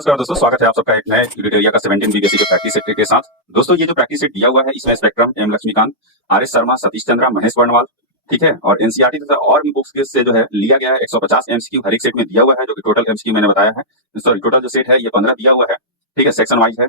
नमस्कार दोस्तों, स्वागत है आप सबका एक नए यूनिट एरिया का 17 बीबीएससी के प्रैक्टिस सेट के साथ। दोस्तों ये जो प्रैक्टिस सेट दिया हुआ है इसमें Spectrum, M Laxmikanth, R S Sharma, Satish Chandra, Mahesh Varnwal, ठीक है, और एनसीईआरटी तथा और भी बुक्स के से जो है लिया गया है। 150 एमसीक्यू हर एक सेट में दिया हुआ है, जो कि टोटल एमसीक्यू मैंने बताया है। सॉरी, टोटल जो सेट है ये 15 दिया हुआ है, ठीक है। सेक्शन वाइज है।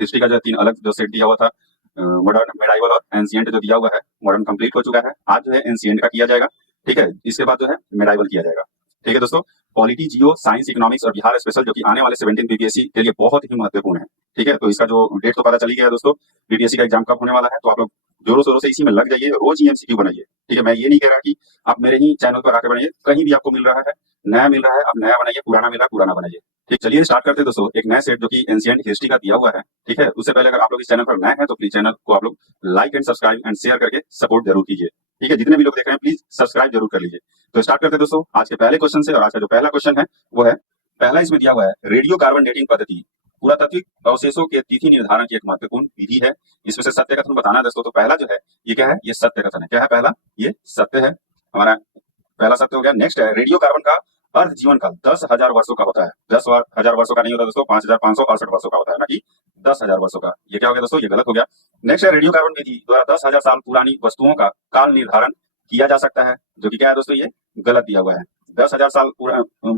हिस्ट्री का जो 3 अलग जो सेट दिया हुआ था, मॉडर्न, मेडाइवल और एंशिएंट जो दिया हुआ है। मॉडर्न कंप्लीट हो चुका है, आज जो है एंशिएंट का किया जाएगा, ठीक है। इसके बाद जो है मेडाइवल किया जाएगा, ठीक है दोस्तों। पॉलिटी, जियो, साइंस, इकोनॉमिक्स और बिहार स्पेशल जो कि आने वाले 17 बीपीएससी के लिए बहुत ही महत्वपूर्ण है, ठीक है। तो इसका जो डेट तो पता चली गया है दोस्तों, बीपीएससी का एग्जाम कब होने वाला है, तो आप लोग जोरों शोरों से इसी में लग जाइए, रोज ही एमसीक्यू बनाइए, ठीक है। मैं ये नहीं कह रहा कि आप मेरे ही चैनल पर आकर बनाइए, कहीं भी आपको मिल रहा है, नया मिल रहा है, आप नया बनाइए, पुराना मिल रहा है, पुराना बनाइए, ठीक। चलिए स्टार्ट करते हैं दोस्तों। एक नया सेट जो कि एंशिएंट हिस्ट्री का दिया हुआ है, ठीक है। उससे पहले अगर आप लोग इस चैनल पर नए हैं तो प्लीज चैनल को आप लोग like and subscribe and share करके सपोर्ट जरूर कीजिए, ठीक है। जितने भी लोग देख रहे हैं प्लीज सब्सक्राइब जरूर कर लीजिए। तो स्टार्ट करते हैं दोस्तों आज के पहले क्वेश्चन से। और आज का जो पहला क्वेश्चन है वो है, पहला इसमें दिया हुआ है, रेडियो कार्बन डेटिंग पद्धति पुरातात्विक अवशेषों के तिथि निर्धारण की एक महत्वपूर्ण विधि है। इसमें से सत्य कथन बताना है दोस्तों। तो पहला जो है ये क्या है, ये सत्य कथन है। क्या है पहला, ये सत्य है, हमारा पहला सत्य हो गया। नेक्स्ट है, रेडियो कार्बन का अर्थ जीवन काल 10,000 वर्षों का होता है। 10,000 वर्षों का नहीं होता दोस्तों, 5,568 वर्षों का होता है, ना कि 10,000 वर्षों का। ये क्या हो गया दोस्तों, ये गलत हो गया। नेक्स्ट है, रेडियो कार्बन विधि द्वारा 10,000 साल पुरानी वस्तुओं का काल निर्धारण किया जा सकता है, जो कि क्या है दोस्तों, ये गलत दिया हुआ है। 10,000 साल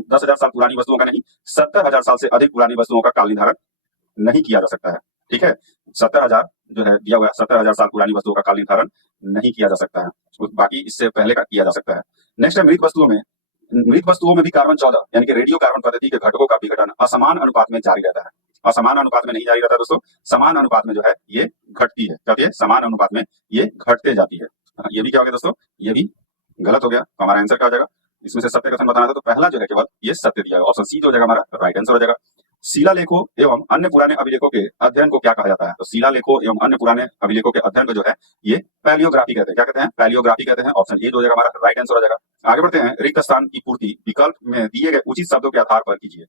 10,000 साल पुरानी वस्तुओं का नहीं, 70,000 साल से अधिक पुरानी वस्तुओं का काल निर्धारण नहीं किया जा सकता है, ठीक है। 70,000 जो है दिया हुआ है, 70,000 साल पुरानी वस्तुओं का काल निर्धारण नहीं किया जा सकता है, बाकी इससे पहले का किया जा सकता है। नेक्स्ट है, मृत वस्तुओं में भी कार्बन 14 यानी कि रेडियो कार्बन पद्धति के घटकों का विघटन असमान अनुपात में जारी रहता है। असमान अनुपात में नहीं जारी रहता दोस्तों, समान अनुपात में जो है ये घटती है, क्या है, समान अनुपात में ये घटते जाती है। ये भी क्या हो गया दोस्तों, ये भी गलत हो गया। तो हमारा आंसर क्या हो जाएगा, इसमें से सत्य कथन बताना था, तो पहला जो है केवल ये सत्य दिया है, ऑप्शन सी जो हो जाएगा हमारा राइट आंसर हो जाएगा। शिलालेखों एवं अन्य पुराने अभिलेखों के अध्ययन को क्या कहा जाता है, तो शिलालेखों एवं अन्य पुराने अभिलेखों के अध्ययन को जो है ये पैलियोग्राफी कहते हैं। क्या कहते हैं, पैलियोग्राफी कहते हैं। ऑप्शन ए जो हो जाएगा हमारा राइट आंसर हो जाएगा। आगे बढ़ते हैं, रिक्त स्थान की पूर्ति विकल्प में दिए गए उचित शब्दों के आधार पर कीजिए।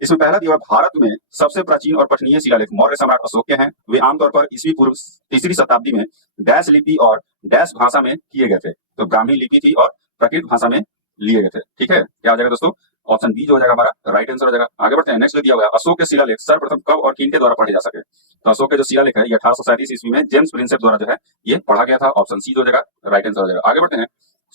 इसमें पहला दिया, भारत में सबसे प्राचीन और पठनीय शिलालेख मौर्य सम्राट अशोक के हैं। वे आमतौर पर ईस्वी पूर्व 3री शताब्दी में डैश लिपि और डैश भाषा में किए गए थे। तो ब्राह्मी लिपि थी और प्राकृत भाषा में लिए गए थे, ठीक है। क्या हो जाएगा दोस्तों, ऑप्शन बी जो हो जाएगा हमारा राइट आंसर हो जाएगा। आगे बढ़ते हैं, नेक्स्ट जो दिया हुआ है, अशोक के शिलालेख सर्वप्रथम कब और किनके द्वारा पढ़े जा सके। तो अशोक के जो शिलालेख है ये 1837 ईस्वी में जेम्स प्रिंसेप द्वारा जो है ये पढ़ा गया था। ऑप्शन सी जो हो जाएगा राइट आंसर हो जाएगा। आगे बढ़ते हैं,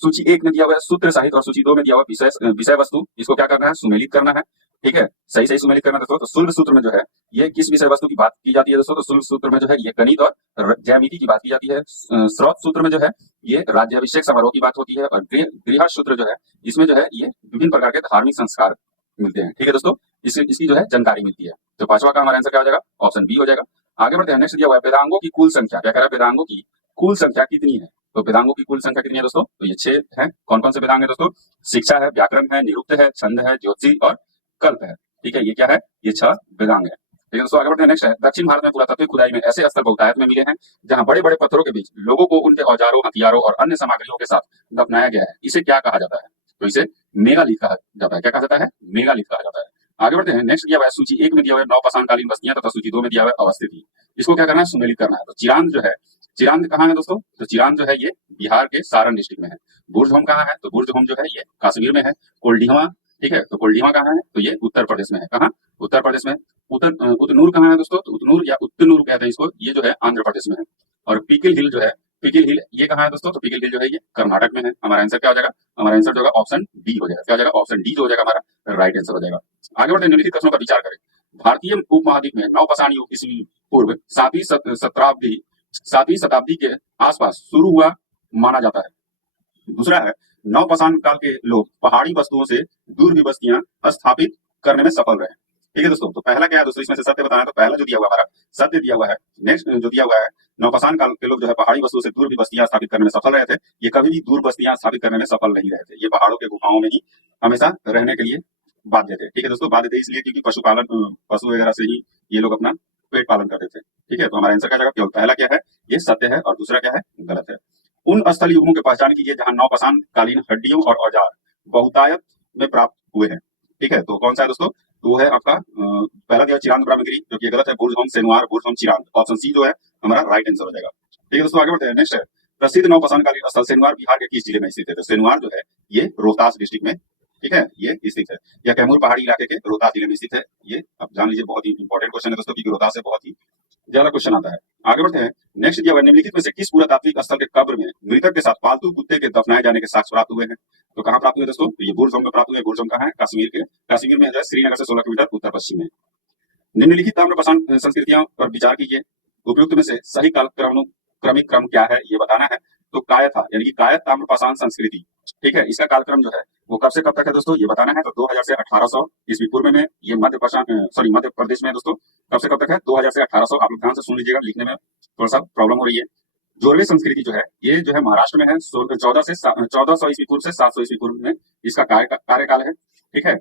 सूची 1 में दिया हुआ है सूत्र साहित्य और सूची 2 में दिया हुआ विषय वस्तु, इसको क्या करना है, सुमेलित करना है, ठीक है। सही सही सुमेलित करना है दोस्तों। तो शुल्क सूत्र में जो है ये किस विषय वस्तु की बात की जाती है दोस्तों, तो शुल्क सूत्र में जो है ये गणित और ज्यामिति की बात की जाती है। स्रोत सूत्र में जो है ये राज्याभिषेक समारोह की बात होती है। और गृहस्थ सूत्र जो है इसमें जो है ये विभिन्न प्रकार के धार्मिक संस्कार मिलते हैं, ठीक है दोस्तों। इसकी जो है जानकारी मिलती है। तो पांचवा का हमारा आंसर क्या हो जाएगा, ऑप्शन बी हो जाएगा। आगे बढ़ते हैं, नेक्स्ट दिया हुआ है, वेदांगों की कुल संख्या, क्या कह रहा है, वेदांगों की कुल संख्या कितनी है। तो वेदांगों की कुल संख्या कितनी है दोस्तों, तो ये 6 है। कौन कौन से वेदांग है दोस्तों, शिक्षा है, व्याकरण है, निरुक्त है, छंद है, ज्योतिषी और कल्प है, ठीक है। ये क्या है, ये 6 वेदांग है, ठीक है दोस्तों। आगे बढ़ते हैं, नेक्स्ट है, दक्षिण भारत में पुरातात्विक खुदाई में ऐसे स्थल बहुतायत में मिले हैं जहां बड़े बड़े पत्थरों के बीच लोगों को उनके औजारों, हथियारों और अन्य सामग्रियों के साथ दफनाया गया है। इसे क्या कहा जाता है, तो इसे मेगालिथ कहा जाता है। क्या कहा जाता है, मेगालिथ कहा जाता है। आगे बढ़ते हैं, नेक्स्ट दिया हुआ है, सूची 1 में दिया हुआ है नवपाषाणकालीन बस्तियां तथा सूची 2 में दिया हुआ है अवस्थिति। इसको क्या करना है, सुमेलित करना है। तो चिरांद जो है, चिरांद कहाँ है दोस्तों, तो चिरांद जो है ये बिहार के सारण डिस्ट्रिक्ट में है। बुर्जहोम कहाँ है, तो बुर्जहोम जो है ये कश्मीर में है। कोल्डिहवा, ठीक है, तो कोल्डिहवा कहाँ है, तो ये उत्तर प्रदेश में है। कहाँ, उत्तर प्रदेश में। उतनूर कहाँ है दोस्तों, तो उतनूर या उत्तनूर कहते हैं इसको, ये जो है आंध्र प्रदेश में है। और पिकिल हिल जो है, पिकिल हिल ये कहाँ है दोस्तों, तो पिकिल हिल जो है ये कर्नाटक में है। हमारा आंसर क्या हो जाएगा, हमारा आंसर जो होगा ऑप्शन डी हो जाएगा। क्या हो जाएगा, ऑप्शन डी जो हो जाएगा हमारा राइट आंसर हो जाएगा। आगे बढ़ते हैं, निम्नलिखित कथनों पर विचार करें। भारतीय उपमहाद्वीप में नवपाषाण युग ईस्वी पूर्व 7वीं शताब्दी के आसपास शुरू हुआ माना जाता है। दूसरा है, नवपाषाण काल के लोग पहाड़ी वस्तुओं से दूर भी बस्तियां स्थापित करने में सफल रहे, ठीक है दोस्तों। तो पहला क्या है दोस्तों, इसमें से सत्य बताना है, तो पहला जो दिया हुआ हमारा सत्य दिया हुआ है। नेक्स्ट जो दिया हुआ है, नवपाषाण काल के लोग जो है पहाड़ी वस्तुओं से दूर भी बस्तियां स्थापित करने में सफल रहे थे। ये कभी भी दूर बस्तियां स्थापित करने में सफल नहीं रहे थे, ये पहाड़ों के गुफाओं में ही हमेशा रहने के लिए बाध्य थे, ठीक है दोस्तों। बाध्य थे इसलिए क्योंकि पशु वगैरह से ही ये लोग अपना पेट पालन करते थे, ठीक है। तो हमारा आंसर क्या जाएगा, केवल पहला क्या है, ये सत्य है, और दूसरा क्या है, गलत है। उन स्थल युगों की पहचान कीजिए जहां नवपाषाण कालीन हड्डियों और औजार बहुतायत में प्राप्त हुए हैं, ठीक है। तो कौन सा है दोस्तों, तो वो है आपका पहला दिया चिरांद ब्रह्मगिरी, जो कि गलत है। बुर्जहोम, सेनुआर, बुर्जहोम, चिरांद, ऑप्शन सी जो है हमारा राइट आंसर हो जाएगा, ठीक है दोस्तों। आगे बढ़ते हैं, नेक्स्ट है, प्रसिद्ध नवपाषाण कालीन स्थल सेनुआर बिहार के किस जिले में स्थित है। तो सेनुआर जो है ये रोहतास डिस्ट्रिक्ट में ठीक है, ये स्थित है। यह कैमूर पहाड़ी इलाके के रोहतास जिले में स्थित है। ये अब जान लीजिए, बहुत ही इंपॉर्टेंट क्वेश्चन है दोस्तों, क्योंकि रोहतास से बहुत ही ज्यादा क्वेश्चन आता है। आगे बढ़ते हैं। नेक्स्ट दिया हुआ है, निम्नलिखित में से किस पुरातात्विक स्थल के कब्र में मृतक के साथ पालतू कुत्ते के दफनाए जाने के साक्ष्य प्राप्त हुए हैं? तो कहाँ प्राप्त हुए दोस्तों? तो ये बुरजोम में प्राप्त हुए। बुरजोम कहाँ है? कश्मीर में जो है, श्रीनगर से 16 किलोमीटर उत्तर पश्चिम में। निम्नलिखित ताम्रपाषाण संस्कृतियों पर विचार कीजिए। उपयुक्त में से सही क्रमिक क्रम क्या है, ये बताना है। तो कायथा यानी कि कायथ ताम्रपाषाण संस्कृति, ठीक है, इसका कालक्रम जो है वो कब से कब तक है दोस्तों, ये बताना है। तो 2000 से 1800 ईस्वी पूर्व में ये मध्य प्रदेश में है दोस्तों। कब से कब तक है? 2000 से 1800। आप लोग ध्यान से सुन लीजिएगा, लिखने में थोड़ा सा प्रॉब्लम हो रही है। जोरवे संस्कृति जो है, ये जो है महाराष्ट्र में है। 1400 ईस्वी पूर्व से 700 ईस्वी पूर्व में इसका कार्यकाल है, ठीक है।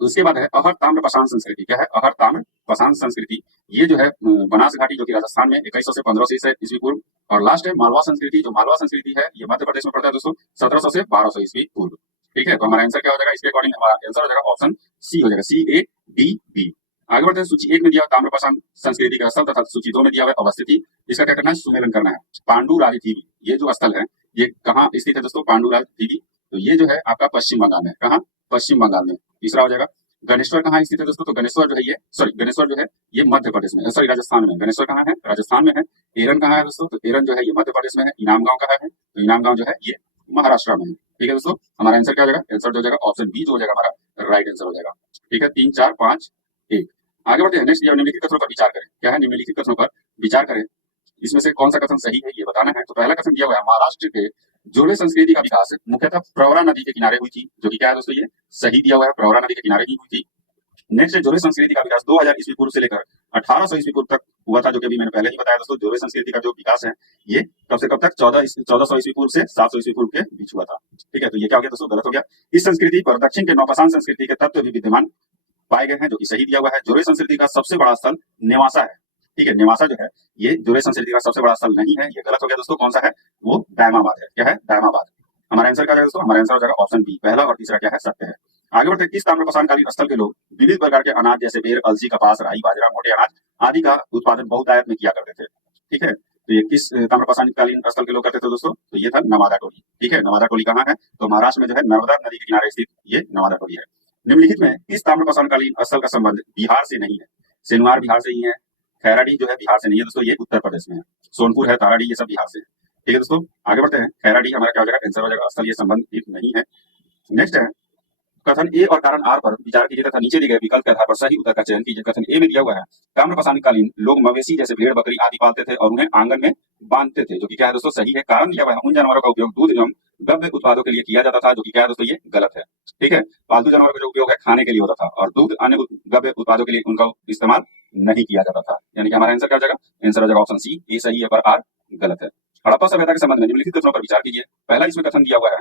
उसके बाद है अहर ताम्रपाषाण संस्कृति। क्या है? अहर ताम्रपाषाण संस्कृति। ये जो है बनास घाटी, जो कि राजस्थान में 2100 से 1500 ईस्वी पूर्व। और लास्ट है मालवा संस्कृति। जो मालवा संस्कृति है, ये मध्य प्रदेश में पड़ता है दोस्तों, 1700 से 1200 ईस्वी पूर्व। ठीक है, तो हमारा आंसर क्या हो जाएगा? इसके अकॉर्डिंग हमारा आंसर हो जाएगा ऑप्शन सी हो जाएगा, CADB। आगे बढ़ते हैं। सूची 1 में दिया ताम्रपाषाण संस्कृति का स्थल तथा सूची 2 में दिया हुआ अवस्थिति। इसका क्या करना है? सुमेलन करना है। पांडु राजधीवी, ये जो स्थल है ये कहाँ स्थित है दोस्तों? पांडु राजधीवी। तो ये जो है आपका पश्चिम बंगाल में। कहाँ? पश्चिम बंगाल में। तीसरा हो जाएगा गणेश्वर। कहाँ स्थित है दोस्तों? तो गणेश्वर जो है ये गणेश्वर जो है ये मध्य प्रदेश में, राजस्थान में। गणेश्वर कहाँ है? राजस्थान में है। एरन कहाँ है दोस्तों? तो एरन जो है ये मध्य प्रदेश में है। इनाम गांव कहाँ है? तो इनाम गांव जो है ये महाराष्ट्र में है। ठीक है दोस्तों, हमारा आंसर क्या हो जाएगा? आंसर जो हो जाएगा ऑप्शन बी जो हो जाएगा हमारा राइट आंसर हो जाएगा। ठीक है, 3 4 5 1। आगे बढ़ते हैं। नेक्स्ट निम्नलिखित कथनों पर विचार करें। क्या है? निम्नलिखित कथनों पर विचार करें। इसमें से कौन सा कथन सही है, ये बताना है। तो पहला कथन दिया हुआ है, महाराष्ट्र के जोड़वे संस्कृति का विकास मुख्यतः प्रवरा नदी के किनारे हुई थी। जो कि क्या है दोस्तों? ये सही दिया हुआ है, प्रवरा नदी के किनारे ही हुई थी। नेक्स्ट जोड़वे संस्कृति का विकास 2000 ईस्वी पूर्व से लेकर 1800 ईस्वी पूर्व तक हुआ था। जो कि अभी मैंने पहले ही बताया दोस्तों, जोड़वे संस्कृति का जो विकास है ये कब से कब तक? 1400 ईस्वी पूर्व से 700 ईस्वी पूर्व के बीच हुआ था। ठीक है, तो ये क्या हो गया दोस्तों? गलत हो गया। इस संस्कृति पर दक्षिण के नौपाषाण संस्कृति के तत्व भी विद्यमान पाए गए हैं। जो कि सही दिया हुआ है। जोड़वे संस्कृति का सबसे बड़ा स्थल नेवासा है। ठीक है, नेवासा जो है ये जोड़वे संस्कृति का सबसे बड़ा स्थल नहीं है, ये गलत हो गया दोस्तों। कौन सा है? वो दायमाबाद है। क्या है? दायमाबाद। हमारा आंसर क्या है दोस्तों? हमारा आंसर हो जाएगा ऑप्शन बी। पहला और तीसरा क्या है? सत्य है। आगे बढ़ते हैं। किस ताम्रपाषाणकालीन स्थल के लोग विविध प्रकार के अनाज जैसे बेर, अलसी, कपास, राई, बाजरा, मोटे अनाज आदि का उत्पादन बहुतायत में किया करते थे? ठीक है, तो ये किस ताम्रपाषाणकालीन स्थल के लोग करते थे दोस्तों? तो ये था नवादा टोली। ठीक है, नवादा टोली कहाँ है? तो महाराष्ट्र में जो है नर्मदा नदी के किनारे स्थित ये नवादा टोली है। निम्नलिखित में किस ताम्रपाषाणकालीन स्थल का संबंध बिहार से नहीं है? सेनुआर बिहार से ही है। खैराडी जो है बिहार से नहीं है दोस्तों, ये उत्तर प्रदेश में है। सोनपुर है, ताराडी, ये सब बिहार से है। ठीक है दोस्तों, आगे बढ़ते हैं। खैराडी हमारा क्या हो जाएगा? आंसर हो जाएगा। स्थल ये संबंधित नहीं है। नेक्स्ट है कथन ए और कारण आर पर विचार कीजिए तथा नीचे दिए गए विकल्प के आधार पर सही उत्तर का चयन कीजिए। कथन ए में दिया हुआ है, ताम्रपाषाणकालीन लोग मवेशी जैसे भेड़, बकरी आदि पालते थे और उन्हें आंगन में बांधते थे। जो कि क्या है दोस्तों? सही है। कारण दिया हुआ है, उन जानवरों का उपयोग दूध एवं गव्य उत्पादों के लिए किया जाता था। जो कि क्या है दोस्तों? ये गलत है। ठीक है, पालतू जानवरों का जो उपयोग है खाने के लिए होता था और दूध अन्य गव्य उत्पादों के लिए उनका इस्तेमाल नहीं किया जाता था। यानी कि हमारा आंसर क्या हो जाएगा? आंसर हो जाएगा ऑप्शन सी, ए सही है पर आर गलत है। हड़प्पा सभ्यता के संबंध में निम्नलिखित कथनों पर विचार कीजिए। पहला इसमें कथन दिया हुआ है,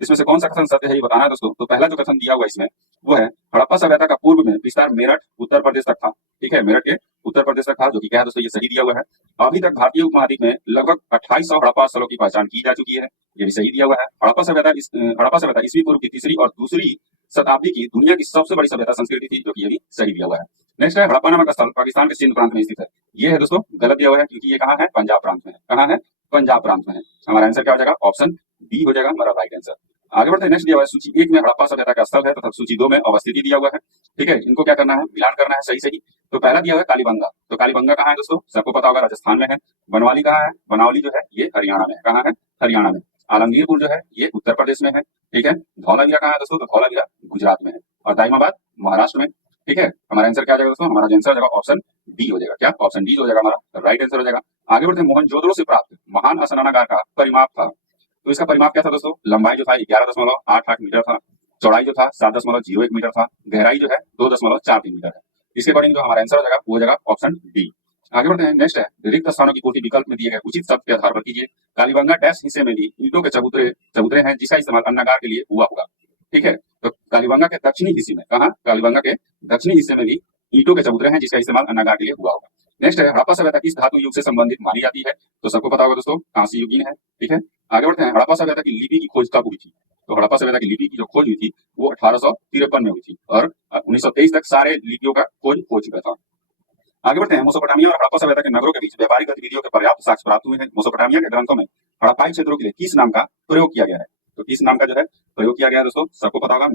इसमें से कौन सा कथन सत्य है ये बताना है दोस्तों। तो पहला जो कथन दिया हुआ है इसमें वो है, हड़प्पा सभ्यता का पूर्व में विस्तार मेरठ उत्तर प्रदेश तक था। ठीक है, मेरठ के उत्तर प्रदेश तक था। जो कि क्या है दोस्तों? ये सही दिया हुआ है। अभी तक भारतीय उपमहाद्वीप में लगभग 2800 हड़प्पा स्थलों की पहचान की जा चुकी है। ये भी सही दिया हुआ है। हड़प्पा सभ्यता ईस्वी पूर्व की तीसरी और दूसरी शताब्दी की दुनिया की सबसे बड़ी सभ्यता संस्कृति थी। जो कि ये भी सही दिया हुआ है। नेक्स्ट है, हड़प्पा नामक स्थल पाकिस्तान के सिंध प्रांत में स्थित है। ये है दोस्तों गलत दिया हुआ है, क्योंकि ये कहाँ है? पंजाब प्रांत में है। कहाँ है? पंजाब प्रांत में है। हमारा आंसर क्या हो जाएगा? ऑप्शन बी हो जाएगा हमारा राइट आंसर। आगे बढ़ते हैं। नेक्स्ट दिया हुआ है, सूची 1 में हड़प्पा सभ्यता का स्थल है तथा सूची 2 में अवस्थिति दिया हुआ है। ठीक है, इनको क्या करना है? मिलान करना है सही सही। तो पहला दिया हुआ है कालीबंगा। तो कालीबंगा कहाँ है दोस्तों? सबको पता होगा, राजस्थान में है। बनवाली कहाँ है? बनवाली जो है ये हरियाणा में है। कहाँ है? हरियाणा में। आलमगीरपुर जो है ये उत्तर प्रदेश में है। ठीक है, धौलावीरा कहाँ है दोस्तों? तो धौलावीरा गुजरात में है। और दाइमाबाद महाराष्ट्र में। ठीक है, हमारा आंसर क्या हो जाएगा दोस्तों? हमारा आंसर हो जाएगा ऑप्शन डी हो जाएगा। क्या? ऑप्शन डी हो जाएगा हमारा राइट आंसर हो जाएगा। आगे बढ़ते हैं। मोहनजोदड़ो से प्राप्त महान स्नानागार का परिमाप था। तो इसका परिमाप क्या था दोस्तों? लंबाई जो था 11.88 मीटर था। चौड़ाई जो था 7.01 मीटर था। गहराई जो है 2.43 मीटर है। इसके अकॉर्डिंग जो हमारा आंसर हो जाएगा वो हो जाएगा ऑप्शन डी। आगे बढ़ते हैं। नेक्स्ट है, रिक्त स्थानों की पूर्ति विकल्प में दिए गए उचित शब्द के आधार पर कीजिए। कालीबंगा डैश हिस्से में भी ईंटों के चबूतरे हैं जिसका इस्तेमाल अन्नागार के लिए हुआ होगा। ठीक है, तो कालीबंगा के दक्षिणी हिस्से में, कहा? कालीबंगा के दक्षिणी हिस्से में भी ईंटों के चबूतरे हैं जिसका इस्तेमाल अन्नागार के लिए हुआ होगा। नेक्स्ट है, हड़प्पा सभ्यता किस धातु युग से संबंधित मानी जाती है? तो सबको पता होगा दोस्तों, कांस्य युगीन है। ठीक है, आगे बढ़ते हैं। हड़प्पा सभ्यता की लिपि की खोज कब हुई थी? तो हड़प्पा सभ्यता की लिपि की जो खोज हुई थी वो 1853 में हुई थी और 1923 तक सारे लिपियों का खोज हो चुका था। आगे बढ़ते हैं। मेसोपोटामिया और हड़प्पा सभ्यता के नगरों के बीच व्यापारिक गतिविधियों के पर्याप्त साक्ष्य प्राप्त हुए हैं। मेसोपोटामिया के ग्रंथों में हड़प्पाई क्षेत्रों के लिए किस नाम का प्रयोग किया गया है? तो किस नाम का जो है प्रयोग किया गया है दोस्तों, सबको पता होगा,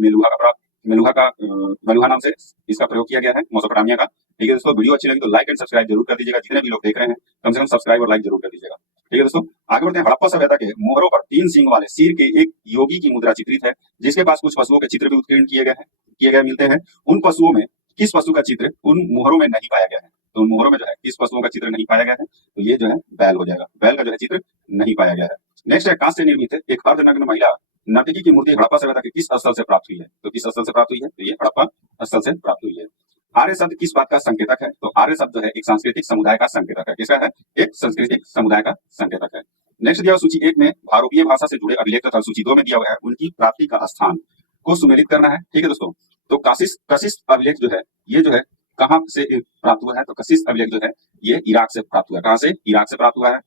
मेलुहा नाम से इसका प्रयोग किया गया है मेसोपोटामिया का। ठीक है दोस्तों, वीडियो अच्छी लगी तो लाइक एंड सब्सक्राइब जरूर कर दीजिएगा, जितने भी लोग देख रहे हैं कम से कम सब्सक्राइब और लाइक जरूर कर दीजिएगा। ठीक है दोस्तों, आगे बढ़ते हैं। हड़प्पा सभ्यता के मोहरों पर 3 सींग वाले सिर के एक योगी की मुद्रा चित्रित है, जिसके पास कुछ पशुओं के चित्र भी उत्कीर्ण किए गए मिलते हैं। उन पशुओं में किस पशु का चित्र उन मोहरों में नहीं पाया गया है? तो उन मोहरों में जो है किस पशुओं का चित्र नहीं पाया गया है? तो ये जो है बैल हो जाएगा, बैल का जो है चित्र नहीं पाया गया है। नेक्स्ट है, कांस्य से निर्मित एक अर्धनग्न महिला नर्तकी की मूर्ति हड़प्पा सभ्यता के किस स्थल से प्राप्त हुई है? तो किस स्थल से प्राप्त हुई है? तो ये हड़प्पा स्थल से प्राप्त हुई है। आर्य शब्द किस बात का संकेतक है? तो आर्य शब्द जो है एक सांस्कृतिक समुदाय का संकेतक है। किसका है? एक सांस्कृतिक समुदाय का संकेतक है। नेक्स्ट दिया सूची 1 में भारोपीय भाषा से जुड़े अभिलेख तथा सूची 2 में दिया हुआ है उनकी प्राप्ति का स्थान को सुमेलित करना है। ठीक है दोस्तों, तो कशिश अभिलेख जो है ये जो है कहां से प्राप्त हुआ है? तो कशिश अभिलेख जो है ये इराक से प्राप्त हुआ है। कहां से? इराक से प्राप्त हुआ है।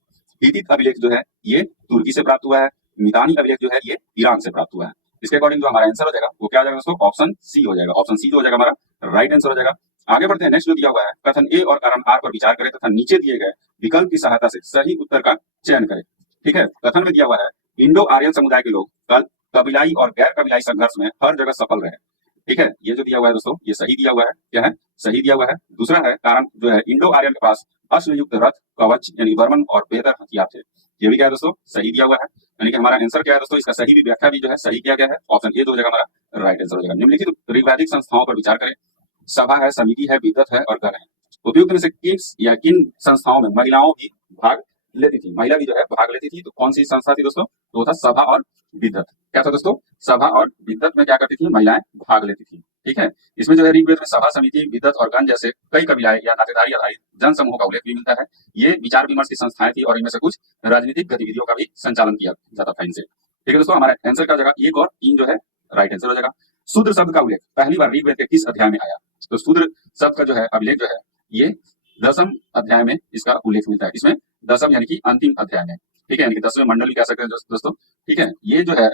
हित्तित अभिलेख जो है ये तुर्की से प्राप्त हुआ है। मितानी अभिलेख जो है ये ईरान से प्राप्त हुआ है। इसके अकॉर्डिंग जो हमारा आंसर हो जाएगा वो क्या हो जाएगा दोस्तों? ऑप्शन सी हो जाएगा। ऑप्शन सी जो हो जाएगा हमारा राइट आंसर हो जाएगा। आगे बढ़ते हैं। नेक्स्ट जो दिया हुआ है, कथन ए और कारण आर पर विचार करें तथा नीचे दिए गए विकल्प की सहायता से सही उत्तर का चयन करें। ठीक है, कथन में दिया हुआ है इंडो आर्यन समुदाय के लोग कल कबीलाई और गैर कबीलाई संघर्ष में हर जगह सफल रहे। ठीक है, ये जो दिया हुआ है दोस्तों ये सही दिया हुआ है। क्या है? सही दिया हुआ है। दूसरा है कारण जो है इंडो आर्यन के पास अश्वयुक्त रथ, कवच यानी वर्मन और बेहतर हथियार थे। ये भी क्या है दोस्तों? सही दिया हुआ है। यानी कि हमारा आंसर क्या है दोस्तों? इसका सही भी व्याख्या भी जो है सही किया गया है। ऑप्शन ए जो हो जाएगा हमारा राइट आंसर हो जाएगा। निम्नलिखित ऋग्वैदिक संस्थाओं पर विचार करें। सभा है, समिति है, विद्वत है और गण है। उपयुक्त में से किन संस्थाओं में महिलाओं भी भाग लेती थी? महिला भी जो है भाग लेती थी। तो कौन सी संस्था थी दोस्तों? तो वो था सभा और विद्वत। क्या था दोस्तों? सभा और विद्वत में क्या करती थी? महिलाएं भाग लेती थी। ठीक है, इसमें जो है ऋग्वेद में सभा, समिति, विद्वत और गण जैसे कई कबीलाएं या नातेदारी आधारित जन समूह का उल्लेख भी मिलता है। ये विचार विमर्श की संस्थाएं थी और इनमें से कुछ राजनीतिक गतिविधियों का भी संचालन किया जाता था इनसे। ठीक है दोस्तों, हमारा आंसर क्या हो जाएगा? 1 और 3 जो है राइट आंसर हो जाएगा। शूद्र शब्द का उल्लेख पहली बार ऋग्वेद के किस अध्याय में आया? तो शूद्र शब्द का जो है अभिलेख जो है ये 10वें अध्याय में इसका उल्लेख मिलता है। इसमें 10वें यानी कि अंतिम अध्याय में। ठीक है, यानी कि 10वें मंडल भी कह सकते हैं दोस्तों। ठीक है, ये जो है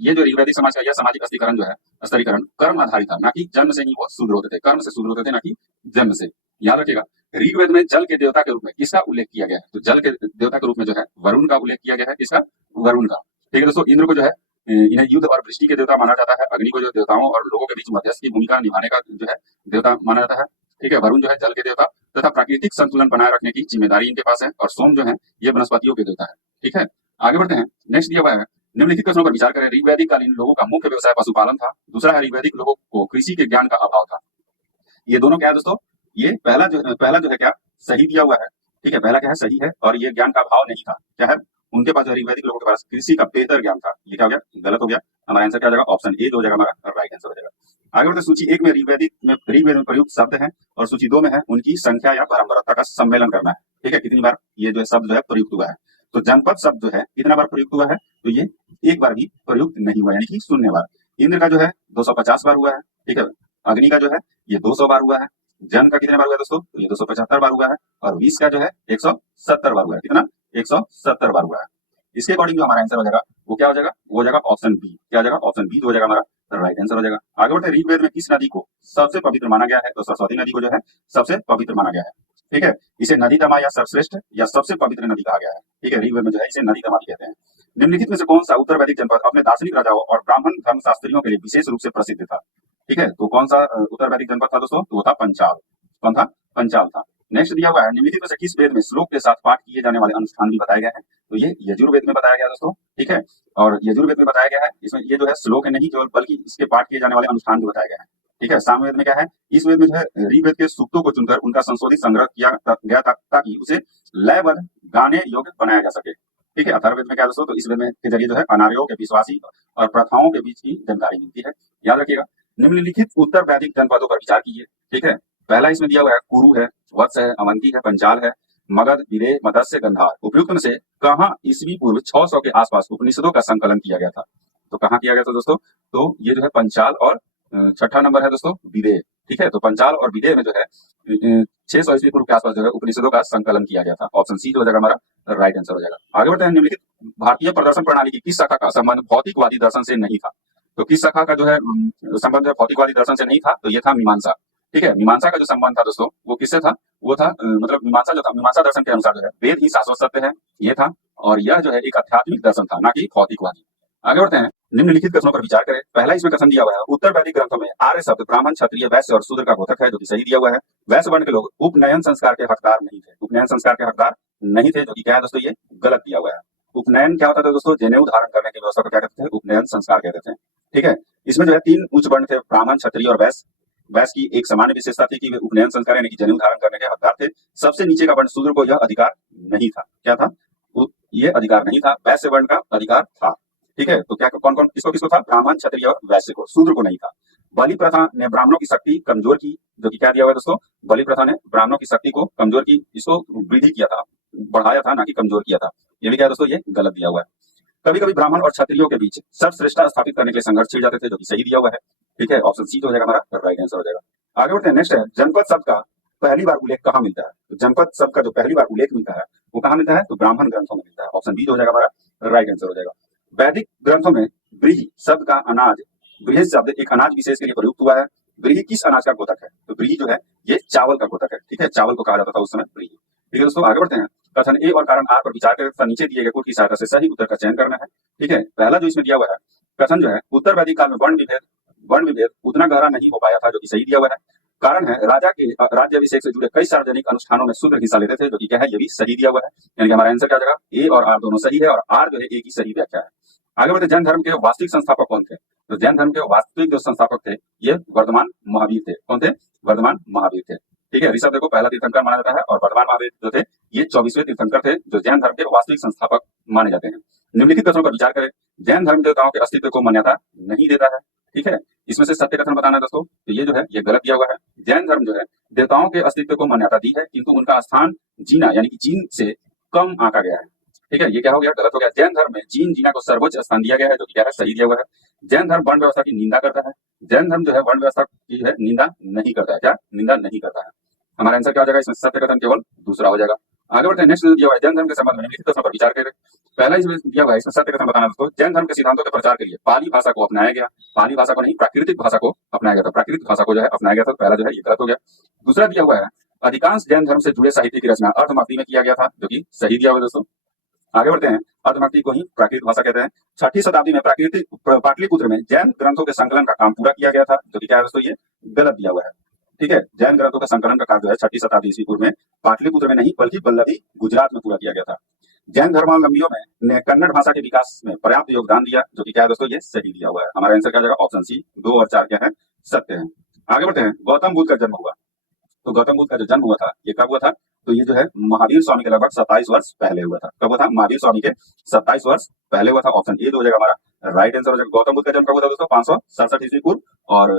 ये जो ऋग्वैदिक समाज का यह सामाजिक स्थिरीकरण जो है स्तरीकरण कर्म आधारित था, ना कि जन्म से ही वो शूद्र होते थे। कर्म से शूद्र होते थे, ना कि जन्म से। याद रखिएगा, ऋग्वेद में जल के देवता के रूप में किसका उल्लेख किया गया है? तो जल के देवता के रूप में जो है वरुण का उल्लेख किया गया है। किसका? वरुण का। ठीक है दोस्तों, इंद्र को जो है इन्हें युद्ध और वृष्टि के देवता माना जाता है। अग्नि को जो देवताओं और लोगों के बीच मध्यस्थ की भूमिका निभाने का जो है देवता माना जाता है। ठीक है, वरुण जो है जल के देवता तथा प्राकृतिक संतुलन बनाए रखने की जिम्मेदारी इनके पास है। और सोम जो है ये वनस्पतियों के देवता है। ठीक है, आगे बढ़ते हैं। नेक्स्ट दिया हुआ है निम्नलिखित प्रश्नों पर विचार करें। ऋग्वैदिक कालीन लोगों का मुख्य व्यवसाय पशुपालन था। दूसरा है ऋग्वैदिक लोगों को कृषि के ज्ञान का अभाव था। ये दोनों क्या है दोस्तों? ये पहला जो है क्या सही दिया हुआ है। ठीक है, पहला क्या है? सही है। और ये ज्ञान का अभाव नहीं था। क्या है? उनके पास जो ऋग्वैदिक लोगों के पास कृषि का बेहतर ज्ञान था। ये क्या हो गया? गलत हो गया। हमारा आंसर क्या हो जाएगा? ऑप्शन ए जो हो जाएगा हमारा राइट आंसर हो जाएगा। आगे बढ़ते सूची 1 में ऋग्वेद में प्रयुक्त शब्द है और सूची 2 में है उनकी संख्या या बारंबारता का सम्मेलन करना है। ठीक है, कितनी बार ये जो है शब्द जो है प्रयुक्त हुआ है? तो जनपद शब्द जो है कितना बार प्रयुक्त हुआ है? तो ये एक बार भी प्रयुक्त नहीं हुआ, यानी कि 0 बार। इंद्र का जो है 250 बार हुआ है। ठीक है, अग्नि का जो है ये 200 बार हुआ है। जन का कितने बार हुआ है दोस्तों? तो ये 275 बार हुआ है। और विष का जो है 170 बार हुआ है। कितना? 170 बार हुआ है। इसके अकॉर्डिंग जो हमारा आंसर हो जाएगा वो क्या हो जाएगा? वो हो जाएगा ऑप्शन बी। क्या हो जाएगा? ऑप्शन बी जो हो जाएगा हमारा राइट आंसर हो जाएगा। आगे बढ़ते हैं। ऋग्वेद में किस नदी को सबसे पवित्र माना गया है? तो सरस्वती नदी को जो है सबसे पवित्र माना गया है। ठीक है, इसे नदी तमा या सर्वश्रेष्ठ या सबसे पवित्र नदी कहा गया है। ठीक है, ऋग्वेद में जो है इसे नदी तमा कहते हैं। निम्नलिखित में से कौन सा उत्तर वैदिक जनपद अपने दार्शनिक राजाओं और ब्राह्मण धर्मशास्त्रियों के लिए विशेष रूप से प्रसिद्ध था? ठीक है, तो कौन सा उत्तर वैदिक जनपद था दोस्तों? तो वो था पंचाल। कौन था? पंचाल था। नेक्स्ट दिया हुआ है निम्नलिखित में से किस वेद में श्लोक के साथ पाठ किए जाने वाले अनुष्ठान भी बताए गए हैं? तो ये यजुर्वेद में बताया गया दोस्तों। ठीक है, और यजुर्वेद में बताया गया है। इसमें ये जो है श्लोक नहीं केवल बल्कि इसके पाठ किए जाने वाले अनुष्ठान भी बताए गए हैं। ठीक है, सामवेद में क्या है? इस वेद में जो है ऋग्वेद के सूक्तों को चुनकर उनका संशोधित संग्रह किया गया ताकि उसे लयबद्ध गाने योग्य बनाया जा सके। ठीक है, अथर्ववेद में क्या दोस्तों? तो इस वेद में के जरिए जो है अनार्यों के विश्वासी और प्रथाओं के बीच की जानकारी मिलती है। याद रखिएगा, निम्नलिखित उत्तर वैदिक जनपदों पर विचार कीजिए। ठीक है, पहला इसमें दिया हुआ है कुरु है, वत्स है, अवंती है, पंचाल है, मगध, विदेह, मत्स्य, गंधार। उपयुक्त में से कहाँ ईस्वी पूर्व 600 के आसपास उपनिषदों का संकलन किया गया था? तो कहाँ किया गया था दोस्तों? तो ये जो है पंचाल और छठा नंबर है दोस्तों विदेह। ठीक है, तो पंचाल और विदेह में जो है 600 ईस्वी पूर्व के आसपास जो है उपनिषदों का संकलन किया गया था। ऑप्शन सी जो हो जाएगा हमारा राइट आंसर हो जाएगा। आगे बढ़ते हैं। निम्नलिखित भारतीय प्रदर्शन प्रणाली की किस शाखा का संबंध भौतिकवादी दर्शन से नहीं था? तो किस शाखा का जो है संबंध भौतिकवादी दर्शन से नहीं था? तो ये था मीमांसा। ठीक है, मीमांसा का जो संबंध था दोस्तों वो किससे था? वो था मतलब मीमांसा जो था, मीमांसा दर्शन के अनुसार जो है वेद ही शाश्वत सत्य है, ये था। और यह जो है एक आध्यात्मिक दर्शन था, ना कि भौतिकवादी। आगे बढ़ते हैं, निम्नलिखित कथनों पर विचार करें। पहला इसमें कथन दिया हुआ है, उत्तर वैदिक ग्रंथों में आर्य शब्द ब्राह्मण, क्षत्रिय, वैश्य और शूद्र का बोधक है, जो कि सही दिया हुआ है। वैश्य वर्ण के लोग उपनयन संस्कार के हकदार नहीं थे, उपनयन संस्कार के हकदार नहीं थे, जो कि क्या है दोस्तों, ये गलत दिया हुआ है। उपनयन क्या होता था दोस्तों, जनेऊ धारण करने की व्यवस्था को क्या कहते थे, उपनयन संस्कार कहते थे। ठीक है, इसमें जो है 3 उच्च वर्ण थे, ब्राह्मण, क्षत्रिय और वैश्य। वैश्य की एक सामान्य विशेषता थी कि वे उपनयन संस्कार यानी कि जनेऊ धारण करने के हकदार थे। सबसे नीचे का वर्ण शूद्र को यह अधिकार नहीं था। क्या था? ये अधिकार नहीं था, वैश्य वर्ण का अधिकार था। ठीक है, तो क्या कौन कौन किसको किसको था? ब्राह्मण, क्षत्रिय और वैश्य को, शूद्र को नहीं था। बलि प्रथा ने ब्राह्मणों की शक्ति कमजोर की, जो कि क्या दिया हुआ है दोस्तों, बलि प्रथा ने ब्राह्मणों की शक्ति को कमजोर की, इसको वृद्धि किया था, बढ़ाया था, ना कि कमजोर किया था। ये भी क्या है दोस्तों, ये गलत दिया हुआ है। कभी कभी ब्राह्मण और क्षत्रियों के बीच सर्वश्रेष्ठता स्थापित करने के लिए संघर्ष छिड़ जाते थे, जो कि सही दिया हुआ है। ठीक है, ऑप्शन सी जो हो जाएगा हमारा राइट आंसर हो जाएगा। आगे बढ़ते हैं, नेक्स्ट है, जनपद शब्द का पहली बार उल्लेख कहाँ मिलता है? तो जनपद शब्द का जो पहली बार उल्लेख मिलता है वो कहाँ मिलता है? तो ब्राह्मण ग्रंथों में मिलता है। ऑप्शन बी जो हो जाएगा हमारा राइट आंसर हो जाएगा। वैदिक ग्रंथों में व्रीहि शब्द का अनाज, व्रीहि शब्द एक अनाज विशेष के लिए प्रयुक्त हुआ है। व्रीहि किस अनाज का द्योतक है? तो व्रीहि जो है ये चावल का द्योतक है। ठीक है, चावल को कहा जाता था उस समय व्रीहि। ठीक है दोस्तों, आगे बढ़ते हैं। कथन ए और कारण आर पर विचार करें तथा नीचे दिए गए कोड की सहायता से सही उत्तर का चयन करना है। ठीक है, पहला जो इसमें दिया हुआ है कथन जो है, उत्तर वैदिक काल में वर्ण विभेद उतना गहरा नहीं हो पाया था, जो कि सही दिया हुआ है। कारण है, राजा के राज्याभिषेक से जुड़े कई सार्वजनिक अनुष्ठानों में शूद्र हिस्सा लेते थे, जो कि क्या है, ये भी सही दिया हुआ है। यानी कि हमारा आंसर क्या हो जाएगा, ए और आर दोनों सही है, और आर जो है ए की सही व्याख्या है। आगे बढ़ते, जैन धर्म के वास्तविक संस्थापक कौन थे? तो जैन धर्म के वास्तविक जो संस्थापक थे ये वर्धमान महावीर थे। कौन थे? वर्धमान महावीर थे। ठीक है, ऋषभ देव को पहला तीर्थंकर माना जाता है, और वर्धमान महावीर जो थे ये 24वें तीर्थंकर थे, जो जैन धर्म के वास्तविक संस्थापक माने जाते हैं। निम्नलिखित कथनों पर विचार करें। जैन धर्म देवताओं के अस्तित्व को मान्यता नहीं देता है। ठीक है, इसमें से सत्य कथन बताना है दोस्तों, तो ये जो है ये गलत दिया हुआ है। जैन धर्म जो है देवताओं के अस्तित्व को मान्यता दी है, किंतु उनका स्थान जीना यानी कि जीन से कम आंका गया है। ठीक है, ये क्या हो गया, गलत हो गया। जैन धर्म में जीन जीना को सर्वोच्च स्थान दिया गया है, जो कि क्या है, सही दिया हुआ है। जैन धर्म वर्ण व्यवस्था की निंदा करता है। जैन धर्म जो है वर्ण व्यवस्था की है निंदा नहीं करता है। क्या निंदा नहीं करता है? हमारा आंसर क्या हो जाएगा, इसमें सत्य कथन केवल दूसरा हो जाएगा। आगे बढ़ते हैं, नेक्स्ट दिया हुआ है, जैन धर्म के संबंध में निम्नलिखित कथनों पर विचार करें। पहला इसमें दिया हुआ है, इसमें सत्य कथन बताना दोस्तों, जैन धर्म के सिद्धांतों के प्रचार के लिए पाली भाषा को अपनाया गया। पाली भाषा को नहीं, प्राकृतिक भाषा को अपनाया गया था। प्राकृतिक भाषा को जो है अपनाया गया था। पहला जो है ये गलत हो गया। दूसरा दिया हुआ है, अधिकांश जैन धर्म से जुड़े साहित्य की रचना अर्थमाक्ति में किया गया था, जो कि सही दिया हुआ है दोस्तों। आगे बढ़ते हैं, अर्थमाक्ति को ही प्राकृतिक भाषा कहते हैं। 6ठी शताब्दी में पाटलिपुत्र में जैन ग्रंथों के संकलन का काम पूरा किया गया था, जो कि क्या है दोस्तों, ये गलत दिया हुआ है। ठीक है, जैन ग्रंथों का संकलन का कार्य जो है 6ठी शताब्दी ईस्वी पूर्व में पाटलिपुत्र में नहीं बल्कि वल्लभी गुजरात में पूरा किया गया था। जैन धर्मावलंबियों ने कन्नड़ भाषा के विकास में पर्याप्त योगदान दिया, जो कि क्या है दोस्तों, ये सही दिया हुआ है। हमारा आंसर क्या हो जाएगा, ऑप्शन सी। 2 और 4 क्या है, सत्य है। आगे बढ़ते हैं, गौतम बुद्ध का जन्म हुआ। तो गौतम बुद्ध का जो जन्म हुआ था ये कब हुआ था? तो ये जो है महावीर स्वामी के लगभग 27 वर्ष पहले हुआ था। कब हुआ था? महावीर स्वामी के 27 वर्ष पहले हुआ था। ऑप्शन ए हो जाएगा हमारा राइट आंसर हो जाएगा। गौतम बुद्ध का जन्म कब हुआ था दोस्तों? 567 ईस्वी पूर्व, और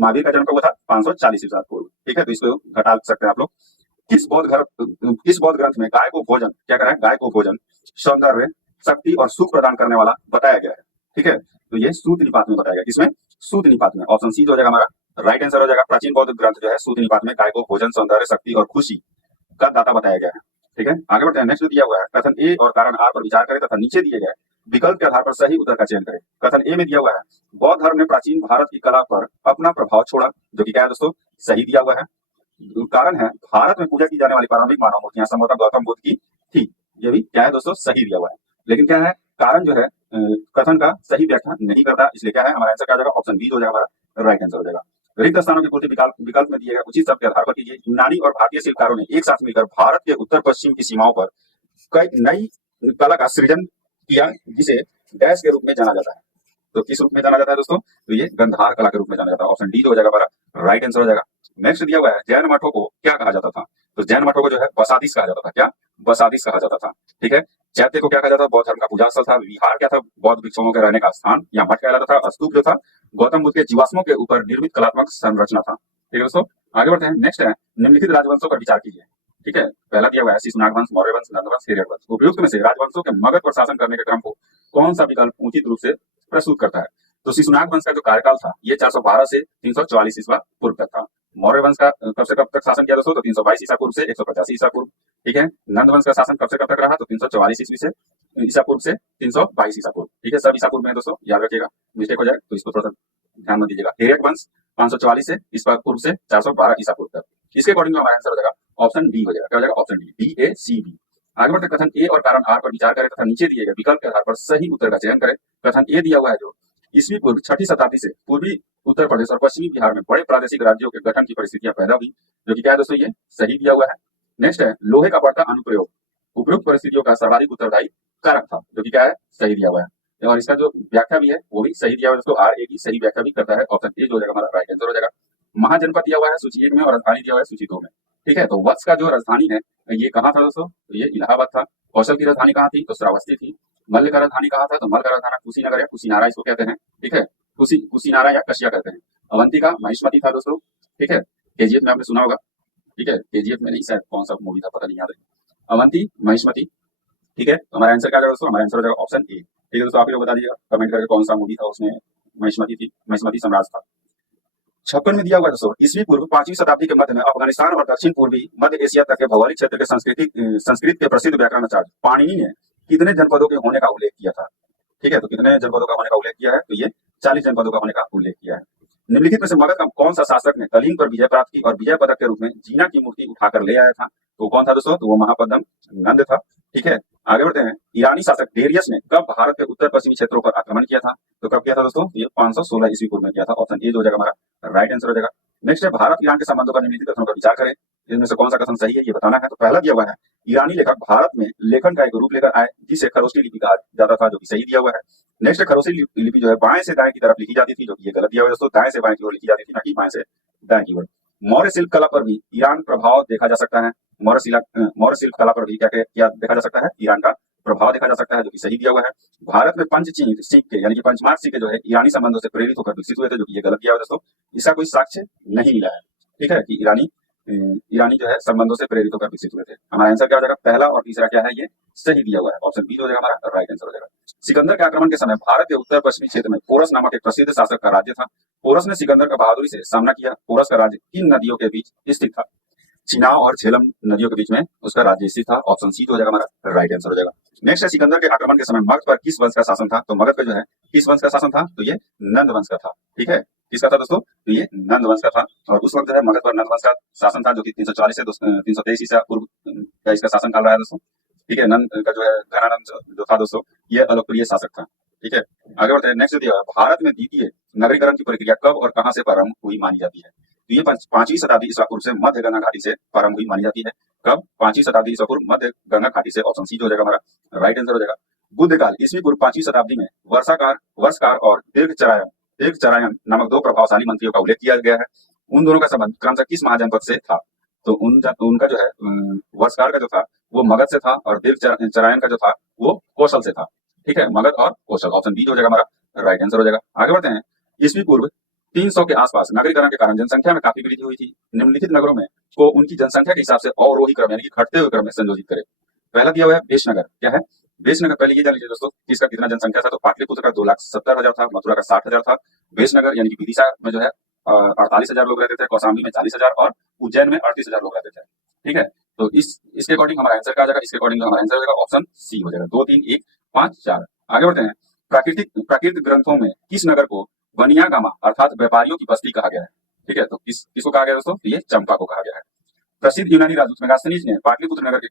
महावीर का जन्म कब हुआ था? 540 ईस्वी पूर्व। ठीक है, तो इसको घटा सकते हैं आप लोग। किस बौद्ध ग्रंथ में गाय को भोजन क्या करा है? गाय को भोजन, सौंदर्य, शक्ति और सुख प्रदान करने वाला बताया गया है। ठीक है, तो ये सूत निपात में बताया गया। किसमें? सूत निपात में। ऑप्शन सी हो जाएगा हमारा राइट आंसर हो जाएगा। प्राचीन बौद्ध ग्रंथ जो है सूत निपात में गाय को भोजन, सौंदर्य, शक्ति और खुशी का दाता बताया गया है। ठीक है, आगे बढ़ते हैं, नेक्स्ट दिया हुआ है, कथन ए और कारण आर पर विचार करें तथा नीचे दिए गए विकल्प के आधार पर सही उत्तर का चयन करें। कथन ए में दिया हुआ है, बौद्ध धर्म ने प्राचीन भारत की कला पर अपना प्रभाव छोड़ा, जो कि क्या है दोस्तों, सही दिया हुआ है। कारण है, भारत में पूजा की जाने वाली प्रारंभिक मानव मूर्तियां संभवतः गौतम बुद्ध की थी। ये भी क्या है दोस्तों, सही दिया हुआ है। लेकिन क्या है, कारण जो है कथन का सही व्याख्या नहीं करता, इसलिए क्या है, हमारा आंसर क्या हो जाएगा, ऑप्शन बी हो जाएगा हमारा राइट आंसर हो जाएगा। रिक्त स्थानों की पूर्ति विकल्प में दिए गए उचित शब्द के आधार पर कीजिए। यूनानी और भारतीय शिल्पकारों ने एक साथ मिलकर भारत के उत्तर पश्चिम की सीमाओं पर कई नई कला का सृजन किया, जिसे डैश के रूप में जाना जाता है। तो किस रूप में जाना जाता है दोस्तों? तो ये गंधार कला के रूप में जाना जाता है। ऑप्शन डी हो जाएगा हमारा राइट आंसर हो जाएगा। नेक्स्ट दिया हुआ है, जैन मठों को क्या कहा जाता था? तो जैन मठों को जो है बसादिश कहा जाता था। क्या? बसादिश कहा जाता था। ठीक है, चैत्य को क्या कहा जाता था? बौद्ध धर्म का पूजा स्थल था। विहार क्या था? बौद्ध भिक्षुओं के रहने का स्थान या मठ कहलाता था। स्तूप जो था गौतम बुद्ध के जीवाश्मों के ऊपर निर्मित कलात्मक संरचना था। ठीक है दोस्तों, आगे बढ़ते हैं, नेक्स्ट है, निम्नलिखित राजवंशों पर विचार कीजिए। ठीक है, पहला दिया हुआ है शिशुनाग वंश, मौर्य वंश, नंद वंश, हिरण्य वंश। उपयुक्त में से राजवंशों के मगध पर शासन करने के क्रम को कौन सा विकल्प उचित रूप से प्रस्तुत करता है? तो शिशुनाग वंश का जो कार्यकाल था ये 412 से 344 ईस्वी पूर्व तक था। मौर्य वंश का कब से कब तक शासन किया दोस्तों? तो 322 ईसा पूर्व से 185 ईसा पूर्व। ठीक है, नंद वंश का शासन कब से कब तक रहा? तो 344 ईस्वी से ईसा पूर्व से 322 ईसा पूर्व। ठीक है, सब ईसा पूर्व में दोस्तों, याद रखिएगा, मिस्टेक हो जाए तो इसको थोड़ा सा ध्यान में दीजिएगा। हिरण्य वंश 544 से ईसा पूर्व से 412 ईसा पूर्व तक। इसके अकॉर्डिंग हमारा आंसर हो जाएगा ऑप्शन डी हो जाएगा। क्या हो जाएगा? Option D, DACB। आगे बढ़ते कथन ए और कारण आर पर विचार करें तथा नीचे दिए गए विकल्प के आधार पर सही उत्तर का चयन करें। कथन ए दिया हुआ है जो ईस्वी पूर्व 6ठी शताब्दी से पूर्वी उत्तर प्रदेश और पश्चिमी बिहार में बड़े प्रादेशिक राज्यों के गठन की परिस्थितियां पैदा हुई, जो कि क्या है दोस्तों, ये सही दिया हुआ है। नेक्स्ट है लोहे का बढ़ता अनुप्रयोग उपयुक्त परिस्थितियों का सर्वाधिक उत्तरदायी कारक था, जो कि क्या है, सही दिया हुआ है। और इसका जो व्याख्या भी है वो भी सही दिया हुआ है दोस्तों, आर ए की सही व्याख्या भी करता है। ऑप्शन ए जो हो जाएगा हमारा राइट आंसर हो जाएगा। महाजनपद दिया हुआ है सूची 1 में और राजधानी दिया हुआ है सूची 2 में। ठीक है, तो वत्स का जो राजधानी है ये कहाँ था दोस्तों, तो ये इलाहाबाद था। कौशल की राजधानी कहाँ थी, तो श्रावस्ती थी। मल्ल का राजधानी कहाँ था, तो मल्ल का राजधानी कुशीनगर या कुशीनारा इसको कहते हैं। ठीक है, कुशीनारा या कशिया कहते हैं। अवंती का महिष्मती था दोस्तों। ठीक है, केजीएफ में आपने सुना होगा। ठीक है, केजीएफ में नहीं, शायद कौन सा मूवी था पता नहीं याद है। अवंती महिष्मती। ठीक है, तो हमारा आंसर क्या होगा दोस्तों, हमारा आंसर हो जाएगा ऑप्शन ए। ठीक है दोस्तों, आप ही लोग बता दीजिएगा कमेंट करके कौन सा मूवी था उसमें महिष्मती थी, महिष्मती सम्राट था। 56 में दिया हुआ है दोस्तों, ईस्वी पूर्व 5वीं शताब्दी के मध्य में अफगानिस्तान और दक्षिण पूर्वी मध्य एशिया तक के भौगोलिक क्षेत्र के संस्कृत के प्रसिद्ध व्याकरणाचार्य पाणिनि ने कितने जनपदों के होने का उल्लेख किया था। ठीक है, तो कितने जनपदों का होने का उल्लेख किया है, तो ये 40 जनपदों का होने का उल्लेख किया है। निम्नलिखित में से मगध का कौन सा शासक ने कलिंग पर विजय प्राप्त की और विजय पदक के रूप में जीना की मूर्ति उठाकर ले आया था, तो कौन था दोस्तों, तो वो महापद्म नंद था। ठीक है, आगे बढ़ते हैं। ईरानी शासक डेरियस ने कब भारत के उत्तर पश्चिमी क्षेत्रों पर आक्रमण किया था, तो कब किया था दोस्तों, ये 516 ईस्वी पूर्व में किया था। ऑप्शन ए जो हो जाएगा हमारा राइट आंसर हो जाएगा। नेक्स्ट है भारत ईरान के संबंधों पर निम्नलिखित कथनों पर विचार करें, इनमें से कौन सा कथन सही है ये बताना है। तो पहला दिया हुआ है ईरानी लेखक भारत में लेखन का एक रूप लेकर आए जिसे खरोष्टी लिपि कहा जाता था, जो कि सही दिया हुआ है। नेक्स्ट खरोष्टी लिपि जो है बाएं से दाएं की तरफ लिखी जाती थी, जो कि ये गलत दिया हुआ है दोस्तों, दाएं से बाएं की ओर लिखी जाती थी, ना कि बाएं से दाएं की ओर। मौर्य शिल्प कला पर भी ईरान प्रभाव देखा जा सकता है। मौर्य शिल्प कला पर भी क्या देखा जा सकता है, ईरान का प्रभाव देखा जा सकता है, जो कि सही दिया हुआ है। भारत में पंचचीन सिक्के यानी कि पंचमार्क सिक्के जो है ईरानी संबंधों से प्रेरित होकर विकसित हुए थे, जो कि ये गलत दिया हुआ है दोस्तों, इसका कोई साक्ष्य नहीं मिला है। ठीक है, कि ईरानी जो है संबंधों से प्रेरित होकर विकसित हुए थे। हमारा आंसर क्या हो जाएगा, पहला और तीसरा क्या है, ये सही दिया हुआ है। ऑप्शन बी हो जाएगा हमारा राइट आंसर हो जाएगा। सिकंदर के आक्रमण के समय भारत के उत्तर पश्चिमी क्षेत्र में पोरस नामक एक प्रसिद्ध शासक का राज्य था। पोरस ने सिकंदर का बहादुरी से सामना किया। पोरस का राज्य किन नदियों के बीच स्थित था, चिनाब और झेलम नदियों के बीच में उसका राज्य स्थित था। ऑप्शन सी हो जाएगा हमारा राइट आंसर हो जाएगा। नेक्स्ट है सिकंदर के आक्रमण के समय मगध पर किस वंश का शासन था, तो मगध पे जो है किस वंश का शासन था, तो ये नंद वंश का था। ठीक है, किसका था दोस्तों, तो ये नंद वंश का था। और उस वक्त जो है मगध पर नंद वंश का शासन था, जो कि 340 से 323 ईसा पूर्व का इसका शासन काल रहा है दोस्तों। ठीक है, नंद का जो है घनानंद जो था दोस्तों, ये अलोकप्रिय शासक था। ठीक है, आगे बढ़ते हैं। नेक्स्ट दिया भारत में द्वितीय नगरीकरण की प्रक्रिया कब और कहां से प्रारंभ हुई मानी जाती है, तो ये 5वीं शताब्दी ईसा पूर्व से मध्य गंगा घाटी से प्रारंभ हुई मानी जाती है। कब, 5वीं शताब्दी ईसा पूर्व मध्य गंगा घाटी से। ऑप्शन सी हो जाएगा हमारा राइट आंसर हो जाएगा। बुद्ध काल ईस्वी पूर्व 5वीं शताब्दी में वर्षकार और दीर्घचरायन नामक 2 प्रभावशाली मंत्रियों का उल्लेख किया गया है। उन दोनों का संबंध क्रमशः किस महाजनपद से था, तो उनका जो है वर्षकार का जो था वो मगध से था और दीर्घचरायन का जो था वो कौशल से था। ठीक है, मगध और कौशल। ऑप्शन बी हो जाएगा हमारा राइट आंसर हो जाएगा। आगे बढ़ते हैं। ईस्वी पूर्व 300 के आसपास नगरीकरण के कारण जनसंख्या में काफी वृद्धि हुई थी। निम्नलिखित नगरों में को उनकी जनसंख्या के हिसाब से अवरोही क्रम यानी कि घटते हुए क्रम में संयोजित करें। पहला दिया हुआ है बेशनगर। क्या है, बेशनगर पहले ये जान लीजिए दोस्तों, किसका कितना जनसंख्या था, तो पाटलिपुत्र का 2,70,000 था, मथुरा का 60,000 था। बेशनगर यानी कि विदिशा में जो है 48,000 लोग रहते थे, कौशाम्बी में 40,000 और उज्जैन में 38,000 लोग रहते थे। ठीक है, तो इसके अकॉर्डिंग हमारा आंसर क्या आ जाएगा, इसके अकॉर्डिंग हमारा आंसर हो जाएगा ऑप्शन सी हो जाएगा। 2, 3, 1, 5, 4। आगे बढ़ते हैं। प्राकृतिक ग्रंथों में किस नगर को बनियागामा अर्थात व्यापारियों की बस्ती कहा गया है। ठीक है, तो किसको कहा गया दोस्तों, ये चंपा को कहा गया है। प्रसिद्ध यूनानी राजदूत मेगास्थनीज ने पाटलिपुत्र नगर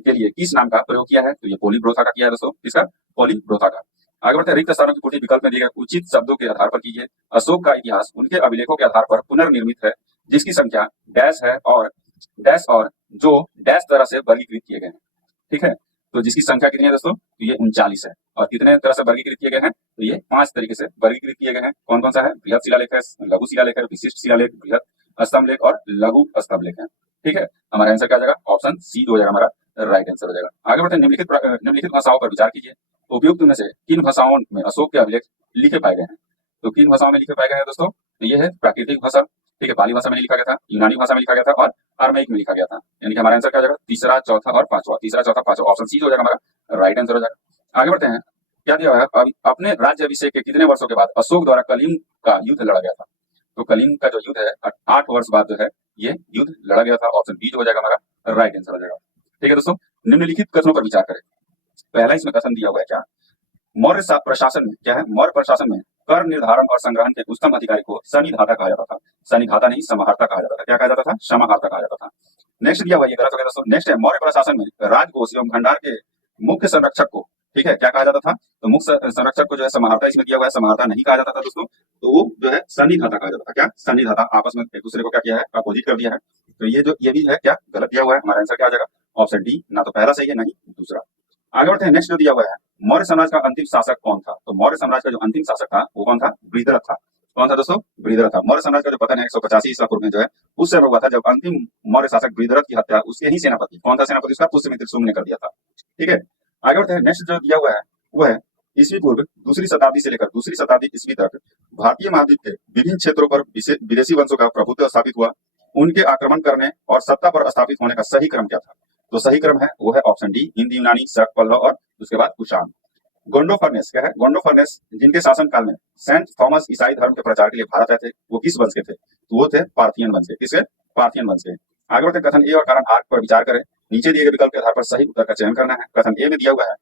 के लिए किस नाम का प्रयोग किया है, तो ये पोलीब्रोथा का किया है दोस्तों, किसका, पोलीब्रोथा का। आगे बढ़ते हैं। रिक्त स्थानों की पूर्ति विकल्प में दिए गए उचित शब्दों के आधार पर कीजिए। अशोक का इतिहास उनके अभिलेखों के आधार पर पुनर्निर्मित है जिसकी संख्या डैश है और डैश और जो डैश तरह से वर्गीकृत किए गए हैं। ठीक है, तो जिसकी संख्या कितनी है दोस्तों, तो ये 39 है। और कितने तरह से वर्गीकृत किए गए हैं, तो ये 5 तरीके से वर्गीकृत किए गए हैं। कौन कौन सा है, बृहद शिलालेख है, लघु शिलालेख है, विशिष्ट शिलालेख, बृहद स्तंभ लेख और लघु स्तंभ लेख है। ठीक है, हमारा आंसर क्या आ जाएगा, ऑप्शन सी हो जाएगा हमारा राइट आंसर हो जाएगा। आगे बढ़ते हैं। निम्नलिखित भाषाओं पर विचार कीजिए। उपयुक्त में से किन भाषाओं में अशोक के अभिलेख लिखे पाए गए हैं, तो किन भाषाओं में लिखे पाए गए हैं दोस्तों, तो ये है प्राकृतिक भाषा। ठीक है, पाली भाषा में लिखा गया था, यूनानी भाषा में लिखा गया था और अरमेइक में लिखा गया था। यानी कि हमारा आंसर क्या हो जाएगा, तीसरा, चौथा और पांचवा। तीसरा, चौथा, पांचवा। ऑप्शन सी हो जाएगा हमारा राइट आंसर हो जाएगा। आगे बढ़ते हैं। क्या दिया है, अपने राज्य अभिषेक के कितने वर्षों के बाद अशोक द्वारा कलिंग का युद्ध लड़ा गया था, तो कलिंग का जो युद्ध है 8 वर्ष बाद जो है ये युद्ध लड़ा गया था। ऑप्शन बी हो जाएगा हमारा राइट आंसर हो जाएगा। ठीक है दोस्तों, निम्नलिखित कथनों पर विचार करें। पहला इसमें कथन दिया हुआ है क्या, मौर्य प्रशासन में क्या है, मौर्य प्रशासन में कर निर्धारण और संग्रहण के उच्चतम अधिकारी को सनिधाता कहा जाता था। सनिधाता नहीं, समाहर्ता कहा जाता था। क्या कहा जाता था, समाहर्ता कहा जाता था। नेक्स्ट दिया हुआ ये गलत हो गया दोस्तों। नेक्स्ट है मौर्य प्रशासन में राजकोष एवं भंडार के मुख्य संरक्षक को, ठीक है, क्या कहा जाता था? तो मुख्य संरक्षक को जो है समाहर्ता इसमें दिया हुआ है, समाहर्ता नहीं कहा जाता था दोस्तों, तो वो जो है सन्निधाता कहा जाता था। क्या? सन्निधाता। आपस में एक दूसरे को क्या किया है? अपोजिट कर दिया है। तो ये भी है क्या? गलत दिया हुआ है। हमारा आंसर क्या आ जाएगा? ऑप्शन डी, ना तो पहला सही है ना ही दूसरा। आगे बढ़ते हैं। नेक्स्ट जो दिया हुआ है, मौर्य साम्राज्य का अंतिम शासक कौन था? तो मौर्य साम्राज्य का जो अंतिम शासक था वो कौन था? बृहद्रथ था। कौन था दोस्तों? बृहद्रथ था। मौर्य साम्राज्य का जो पतन है 185 ईसा पूर्व में जो है उस समय हुआ था, जब अंतिम मौर्य शासक बृहद्रथ की हत्या उसके ही सेनापति, कौन था सेनापति उसका? पुष्यमित्र शुंग ने कर दिया था। ठीक है, आगे बढ़ते हैं। नेक्स्ट जो दिया हुआ है वो है ईस्वी पूर्व दूसरी शताब्दी से लेकर दूसरी शताब्दी ईस्वी तक भारतीय महाद्वीप के विभिन्न क्षेत्रों पर विदेशी वंशों का प्रभुत्व स्थापित हुआ। उनके आक्रमण करने और सत्ता पर स्थापित होने का सही क्रम क्या था? तो सही क्रम है वो है ऑप्शन डी, हिंद, यूनानी, शक, पल्लव और उसके बाद कुषाण। गोंडोफर्नेस क्या है? गोंडोफर्नेस जिनके शासन काल में सेंट थॉमस ईसाई धर्म के प्रचार के लिए भारत आए थे, वो किस वंश के थे? तो वो थे पार्थियन वंश के। किसके? पार्थियन वंश के। आगे बढ़ते कथन ए और कारण आर पर विचार करें। नीचे दिए गए विकल्प के आधार पर सही उत्तर का चयन करना है। कथन ए में दिया हुआ है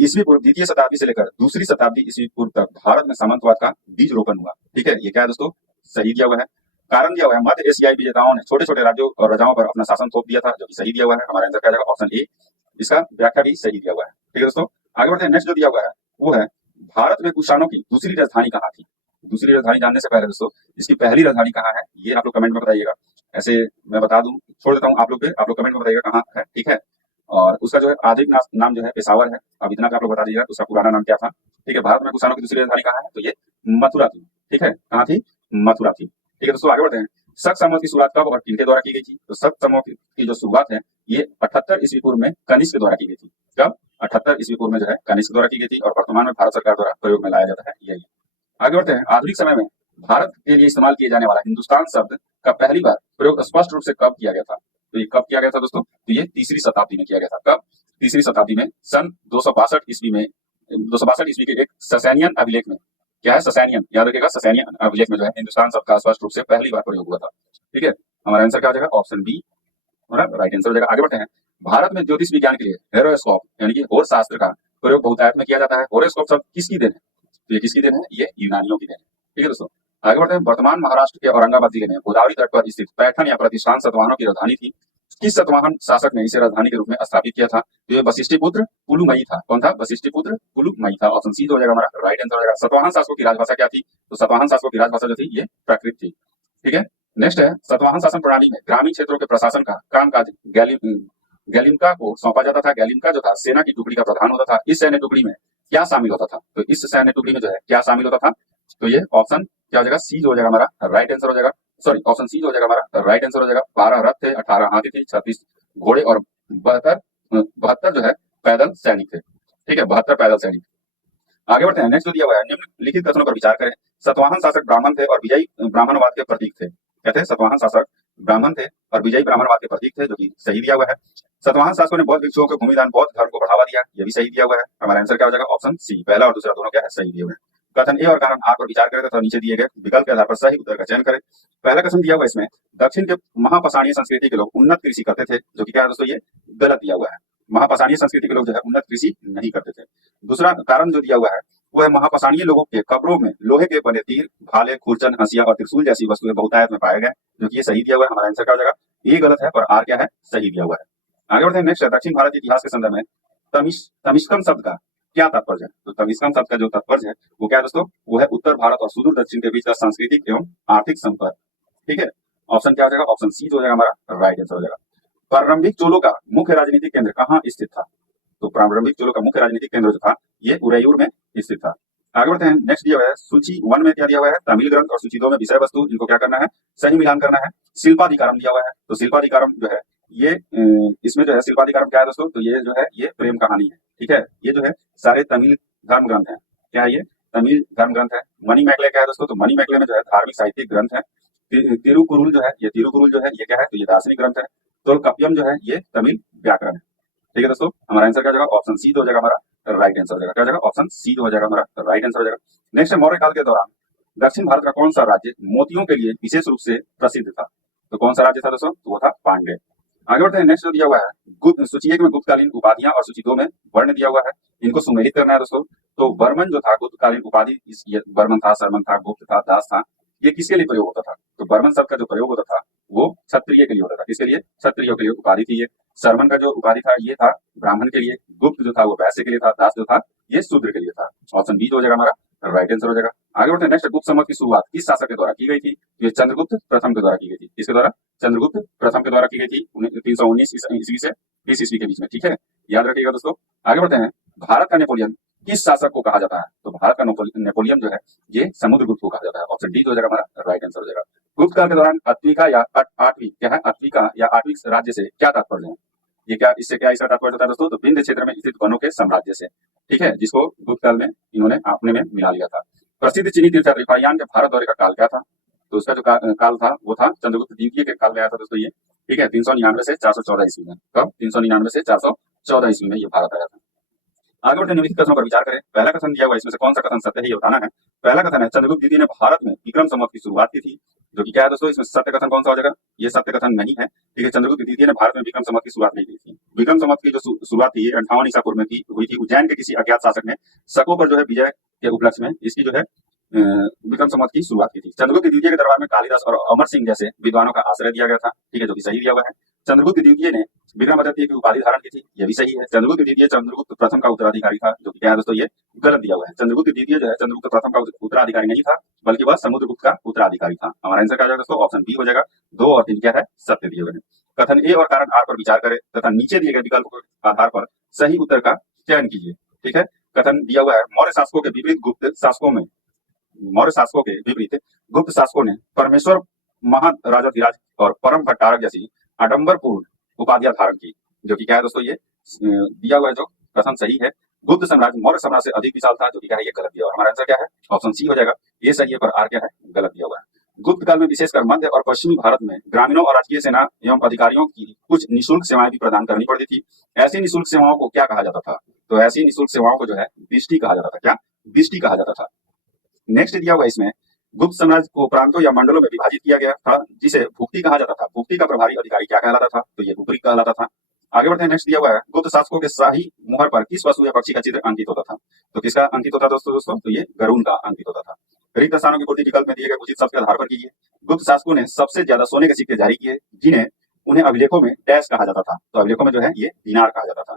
ईस्वी पूर्व द्वितीय शताब्दी से लेकर दूसरी शताब्दी ईस्वी पूर्व तक भारत में सामंतवाद का बीज रोपण हुआ। ठीक है, ये क्या है दोस्तों? सही दिया हुआ है। कारण दिया हुआ है मध्य एशियाई विजेताओं ने छोटे छोटे राज्यों और राजाओं पर अपना शासन थोप दिया था, जो कि सही दिया हुआ है। हमारा आंसर क्या जाएगा? ऑप्शन ए, इसका व्याख्या भी सही दिया हुआ है। ठीक है दोस्तों, आगे बढ़ते हैं। नेक्स्ट जो दिया हुआ है वो है भारत में कुषाणों की दूसरी राजधानी कहाँ थी? दूसरी राजधानी जानने से पहले दोस्तों इसकी पहली राजधानी कहाँ है ये आप लोग कमेंट में बताइएगा। ऐसे मैं बता दूं, छोड़ देता हूँ आप लोग कमेंट में बताइएगा कहाँ है। ठीक है, और उसका जो है आधुनिक नाम जो है पेशावर है। अब इतना आप लोग बता दीजिएगा उसका पुराना नाम क्या था। ठीक है, भारत में कुषाणों की दूसरी राजधानी कहाँ है? तो ये मथुरा थी। ठीक है, कहाँ थी? मथुरा थी। ठीक है दोस्तों, आगे बढ़ते हैं। शक समूह की शुरुआत कब और किनके द्वारा की गई थी? तो शक समूह की जो शुरुआत है ये 78 ईस्वी पूर्व में कनिष्क के द्वारा की गई थी। कब? 78 ईस्वी पूर्व में जो है कनिष्क द्वारा की गई थी, और वर्तमान में भारत सरकार द्वारा प्रयोग में लाया जाता है यही। आगे बढ़ते हैं। आधुनिक समय में भारत के लिए इस्तेमाल किए जाने वाला हिंदुस्तान शब्द का पहली बार प्रयोग स्पष्ट रूप से कब किया गया था? तो ये कब किया गया था दोस्तों? तो ये तीसरी शताब्दी में किया गया था। कब? तीसरी शताब्दी में, सन 262 ईस्वी में। 262 ईस्वी के एक ससैनियन अभिलेख में, क्या है ससैनियन, याद रखिएगा, ससैनियन अभिलेख में जो है हिंदुस्तान शब्द का स्पष्ट रूप से पहली बार प्रयोग हुआ था। ठीक है, हमारा आंसर क्या हो जाएगा? ऑप्शन बी हमारा राइट आंसर हो जाएगा। आगे बढ़ते हैं। भारत में ज्योतिष विज्ञान के लिए हेरोस्कोप यानी कि होर शास्त्र का प्रयोग बहुतायत में किया जाता है। होरोस्कोप शब्द किसकी देन है? तो ये किसकी देन है? ये यूनानियों की देन है। ठीक है दोस्तों, आगे बढ़ते हैं। वर्तमान महाराष्ट्र के औरंगाबाद जिले में गोदावरी तट पर स्थित पैठन या प्रतिष्ठान सतवाहनों की राजधानी थी। किस सतवाहन शासक ने इसे राजधानी के रूप में स्थापित किया था? तो ये वशिष्ठिपुत्र पुलुमयी था। कौन था? वशिष्ठिपुत्र पुलुमयी था। ऑप्शन सी हो जाएगा हमारा राइट आंसर हो जाएगा। सतवाहन शासकों की राजभाषा क्या थी? तो सतवाहन शासकों की राजभाषा जो थी ये प्राकृत थी। ठीक है, नेक्स्ट है सतवाहन शासन प्रणाली में ग्रामीण क्षेत्रों के प्रशासन का कामकाज गैलिमका को सौंपा जाता था। गैलिमका जो था सेना की टुकड़ी का प्रधान होता था। इस सैन्य टुकड़ी में क्या शामिल होता था? तो इस सैन्य टुकड़ी में जो है क्या शामिल होता था? तो ये ऑप्शन क्या हो जाएगा? सी हो जाएगा हमारा राइट आंसर हो जाएगा। सॉरी, ऑप्शन सी हो जाएगा हमारा राइट आंसर हो जाएगा। 12 रथ थे, 18 हाथी थे, 36 घोड़े और 72 जो है पैदल सैनिक थे। ठीक है, 72 पैदल सैनिक। आगे बढ़ते हैं। नेक्स्ट जो दिया हुआ है निम्नलिखित कथनों पर विचार करें। सतवाहन शासक ब्राह्मण थे और विजयी ब्राह्मणवाद के प्रतीक थे। क्या थे? सतवाहन शासक ब्राह्मण थे और विजयी ब्राह्मणवाद के प्रतीक थे, जो कि सही दिया हुआ है। सतवाहन शासकों ने बौद्ध भिक्षुओं को भूमिदान बौद्ध धर्म को बढ़ावा दिया, ये भी सही दिया हुआ है। हमारा आंसर क्या हो जाएगा? ऑप्शन सी, पहला और दूसरा दोनों क्या है? सही दिए हुए हैं। कथन ए और कारण आर पर विचार करें तो नीचे दिए गए विकल्प के आधार पर सही उत्तर का चयन करें। पहला कथन दिया हुआ इसमें दक्षिण के महापाषाणीय संस्कृति के लोग उन्नत कृषि करते थे, जो कि क्या है दोस्तों? ये गलत दिया हुआ है। महापाषाणीय संस्कृति के लोग जो है उन्नत कृषि नहीं करते थे। दूसरा कारण जो दिया हुआ है वो है महापाषाणीय लोगों के कब्रों में लोहे के बने तीर, भाले, खुरचन, हंसिया और त्रिशूल जैसी वस्तुएं बहुतायत में पाए गए, जो कि ये सही दिया हुआ है। हमारा आंसर क्या हो जाएगा? ए गलत है और आर क्या है? सही दिया हुआ है। आगे बढ़ते हैं। नेक्स्ट दक्षिण भारत के इतिहास के संदर्भ में तमिश्कम शब्द का क्या तात्पर्य है? तो तमिश्कम शब्द का जो तात्पर्य है वो क्या है दोस्तों? वो है उत्तर भारत और सुदूर दक्षिण के बीच का सांस्कृतिक एवं आर्थिक संपर्क। ठीक है, ऑप्शन क्या हो जाएगा? ऑप्शन सी जो हो जाएगा हमारा राइट आंसर हो जाएगा। प्रारंभिक चोलों का मुख्य राजनीतिक केंद्र कहाँ स्थित था? तो प्रारंभिक चोलों का मुख्य राजनीतिक केंद्र जो था ये उरैयूर में स्थित था। आगे बढ़ते हैं। नेक्स्ट दिया हुआ है सूची 1 में क्या दिया हुआ है? तमिल ग्रंथ, और सूची 2 में विषय वस्तु। इनको क्या करना है? सही मिलान करना है। शिल्पाधिकारम दिया हुआ है, तो शिल्पाधिकारम जो है ये इसमें जो है शिल्पाधिकारम क्या है दोस्तों? तो ये जो है ये प्रेम कहानी है। ठीक है, ये जो है सारे तमिल धर्म ग्रंथ है। क्या है ये? तमिल धर्म ग्रंथ है। मणि मैकले क्या है दोस्तों? तो मणि मैकले में जो है धार्मिक साहित्यिक ग्रंथ है। तिरुकुरुल जो है ये क्या है? तो ये दार्शनिक ग्रंथ है। तोलकाप्पियम जो है ये तमिल व्याकरण है। ठीक है दोस्तों, हमारा आंसर क्या हो जाएगा? ऑप्शन सी हो जाएगा हमारा राइट आंसर हो जाएगा। क्या हो जाएगा? ऑप्शन सी हो जाएगा हमारा राइट आंसर हो जाएगा। नेक्स्ट है मौर्य काल के दौरान दक्षिण भारत का कौन सा राज्य मोतियों के लिए विशेष रूप से प्रसिद्ध था? तो कौन सा राज्य था दोस्तों? तो वो था पांड्य। आगे बढ़ते हैं। नेक्स्ट जो दिया हुआ है सूची 1 में गुप्तकालीन उपाधियां और सूची 2 में वर्ण दिया हुआ है। इनको सुमेलित करना है दोस्तों। तो बर्मन जो था गुप्तकालीन उपाधि, बर्मन था, शर्मन था, गुप्त था, दास था, ये किसके लिए प्रयोग होता था? तो बर्मन शब्द का जो प्रयोग होता था वो क्षत्रिय के लिए होता था। किसके लिए? क्षत्रियो के लिए उपाधि थी ये। शर्मन का जो उपाधि था ये था ब्राह्मण के लिए। गुप्त जो था वो वैश्य के लिए था। दास जो था ये शूद्र के लिए था। ऑप्शन बी जो हो जाएगा हमारा राइट आंसर हो जाएगा। आगे बढ़ते हैं नेक्स्ट। गुप्त संवत की शुरुआत किस शासक के द्वारा की गई थी? ये चंद्रगुप्त प्रथम के द्वारा की गई थी। किसके द्वारा? चंद्रगुप्त प्रथम के द्वारा की गई थी 319 ईस्वी से 20 ईस्वी के बीच में। ठीक है, याद रखिएगा दोस्तों। आगे बढ़ते हैं। भारत का नेपोलियन किस शासक को कहा जाता है? तो भारत का नेपोलियन जो है ये समुद्रगुप्त को कहा जाता है। ऑप्शन डी जो हो जाएगा हमारा राइट आंसर हो जाएगा। गुप्त काल के दौरान अत्विका या आठवीं क्या है? अत्विका या आठवीं राज्य से क्या तात्पर्य है? ये क्या इससे क्या इसका तात्पर्य होता है दोस्तों? तो विंध्य क्षेत्र में स्थित वनों के साम्राज्य से। ठीक है, जिसको गुप्त काल में इन्होंने अपने में मिला लिया था। प्रसिद्ध चीनी तीर्थयात्री फाहियान के भारत दौरे का काल क्या था? तो उसका जो काल था वो था चंद्रगुप्त द्वितीय के काल में आया था दोस्तों ये। ठीक है, 399 से 414 ईस्वी में। कब? 399 से 414 ईस्वी में ये भारत आया था। आगे बढ़ते निम्नलिखित कथनों पर विचार करें। पहला कथन दिया हुआ है, इसमें से कौन सा कथन सत्य है ये बताना है। पहला कथन है चंद्रगुप्त द्वितीय ने भारत में विक्रम संवत की शुरुआत की थी, जो कि क्या है दोस्तों? इसमें सत्य कथन कौन सा हो जाएगा? ये सत्य कथन नहीं है। ठीक है, चंद्रगुप्त द्वितीय ने भारत में विक्रम संवत की शुरुआत नहीं की थी। विक्रम संवत की जो शुरुआत थी 58 ईसा पूर्व में हुई थी। उज्जैन के किसी अज्ञात शासक ने शकों पर जो है विजय के उपलक्ष्य में इसकी जो है विक्रम संवत की शुरुआत की थी। चंद्रगुप्त द्वितीय के दरबार में कालिदास और अमर सिंह जैसे विद्वानों का आश्रय दिया गया था। ठीक है, जो कि सही दिया हुआ है। चंद्रगुप्त द्वितीय ने विक्रमादित्य की उपाधि धारण की थी, यह भी सही है। चंद्रगुप्त द्वितीय चंद्रगुप्त प्रथम का उत्तराधिकारी था, जो कि क्या है दोस्तों? ये गलत दिया हुआ है। चंद्रगुप्त द्वितीय जो है चंद्रगुप्त प्रथम का उत्तराधिकारी नहीं था, बल्कि वह समुद्रगुप्त का उत्तराधिकारी था। हमारा आंसर क्या हो जाएगा दोस्तों? ऑप्शन बी हो जाएगा। 2 और 3 क्या है? सत्य दिए हुए हैं। कथन ए और कारण आर पर विचार करें तथा नीचे दिए गए विकल्प के आधार पर सही उत्तर का चयन कीजिए। ठीक है, कथन दिया हुआ है मौर्य शासकों के विपरीत गुप्त शासकों ने परमेश्वर महाराजाधिराज और परम भट्टारक जैसी आडंबरपूर्ण उपाधियां धारण की, जो कि क्या है दोस्तों? ये दिया हुआ है जो कथन सही है। गुप्त साम्राज्य मौर्य साम्राज्य से अधिक विशाल था, जो कि क्या है? ये गलत दिया हुआ है। हमारा आंसर क्या है? ऑप्शन सी हो जाएगा। ये सही है, पर आर क्या है? गलत दिया हुआ है। गुप्त काल में विशेषकर मध्य और पश्चिमी भारत में ग्रामीणों और राजकीय सेना एवं अधिकारियों की कुछ निःशुल्क सेवाएं भी प्रदान करनी पड़ती थी। ऐसी निःशुल्क सेवाओं को क्या कहा जाता था? तो ऐसी निःशुल्क सेवाओं को जो है बिष्टी कहा जाता था। क्या? बिष्टी कहा जाता था। नेक्स्ट दिया हुआ इसमें गुप्त साम्राज्य को प्रांतों या मंडलों में विभाजित किया गया था, जिसे भुक्ति कहा जाता था। भुक्ति का प्रभारी अधिकारी क्या कहलाता था? तो ये उपरी कहलाता था। आगे बढ़ते हैं। नेक्स्ट दिया हुआ है गुप्त शासकों के शाही मुहर पर किस वस्तु या पक्षी का चित्र अंकित होता था? तो किसका अंकित होता था दोस्तों? तो ये गरुड़ का अंकित होता था। रिक्त स्थानों की पूर्ति विकल्प में दिए गए उचित शब्द के आधार पर कीजिए। गुप्त शासकों ने सबसे ज्यादा सोने के सिक्के जारी किए, जिन्हें उन्हें अभिलेखों में डैश कहा जाता था। तो अभिलेखों में जो है ये दिनार कहा जाता था।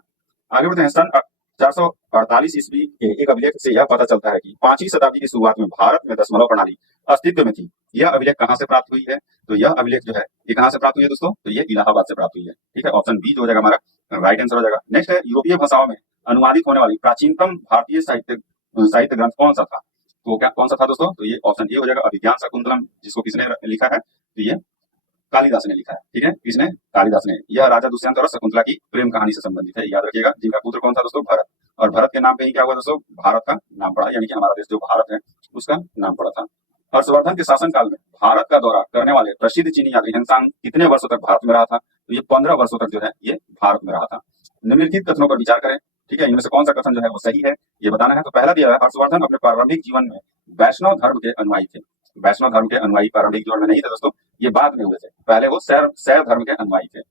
आगे बढ़ते हैं। सन 448 ईस्वी के एक अभिलेख से यह पता चलता है कि 5वीं शताब्दी की शुरुआत में भारत में दशमलव प्रणाली अस्तित्व में थी। यह अभिलेख कहां से प्राप्त हुई है? तो यह अभिलेख जो है ये कहां से प्राप्त हुई है दोस्तों? तो ये इलाहाबाद से प्राप्त हुई है। ठीक है, ऑप्शन बी जो हो जाएगा हमारा राइट आंसर हो जाएगा। नेक्स्ट है यूरोपीय भाषाओं में अनुवादित होने वाली प्राचीनतम भारतीय साहित्य ग्रंथ कौन सा था? तो क्या कौन सा था दोस्तों? तो ये ऑप्शन ए हो जाएगा अभिज्ञान शकुंतलम, जिसको किसने लिखा है? तो ये कालिदास ने लिखा है। ठीक है, किसने? कालिदास ने। यह राजा दुष्यंत और शकुंतला की प्रेम कहानी से संबंधित है, याद रखिएगा। जिनका पुत्र कौन था दोस्तों? भरत। और भरत के नाम पे ही क्या हुआ दोस्तों? भारत का नाम पड़ा, यानी कि हमारा देश जो भारत है उसका नाम पड़ा था। हर्षवर्धन के शासनकाल में भारत का दौरा करने वाले प्रसिद्ध चीनी यात्री ह्वेनसांग कितने वर्षों तक भारत में रहा था? तो ये 15 वर्षों तक जो है ये भारत में रहा था। निम्नलिखित कथनों पर विचार करें। ठीक है, इनमें से कौन सा कथन जो है वो सही है ये बताना है। तो पहला दिया है हर्षवर्धन अपने प्रारंभिक जीवन में वैष्णव धर्म के अनुयायी थे। वैष्णव धर्म के अनुयायी प्रारंभिक जीवन में नहीं थे दोस्तों, ये बाद में हुए थे। पहले वो शैव धर्म के अनुयायी थे।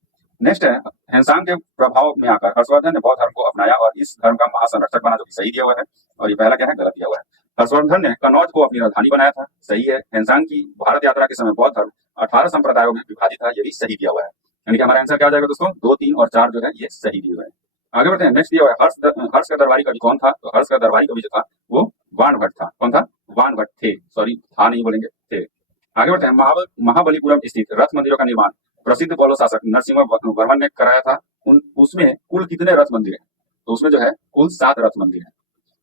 नेक्स्ट है ह्वेनसांग के प्रभाव में आकर हर्षवर्धन ने बौद्ध धर्म को अपनाया और इस धर्म का महासंरक्षक बना, जो कि सही दिया हुआ है। और ये पहला क्या है? गलत दिया हुआ है। हर्षवर्धन ने कन्नौज को अपनी राजधानी बनाया था, सही है। ह्वेनसांग की भारत यात्रा के समय बौद्ध धर्म 18 संप्रदायों में विभाजित था, ये भी सही दिया हुआ है। यानी कि हमारा आंसर क्या हो जाएगा दोस्तों? 2, 3 और 4 जो है ये सही दिए हुए हैं। आगे बढ़ते हैं। नेक्स्ट दिया हुआ है हर्ष का दरबारी कवि कौन था? तो हर्ष का दरबारी कवि जो था वो बाणभट्ट था। कौन था? बाणभट्ट थे, सॉरी था नहीं बोलेंगे, थे। आगे बढ़ते हैं। महाबलीपुरम स्थित रथ मंदिरों का निर्माण प्रसिद्ध पौलो शासक नरसिंह वर्मन ने कराया था। उसमें कुल कितने रथ मंदिर हैं? तो उसमें जो है कुल 7 रथ मंदिर हैं।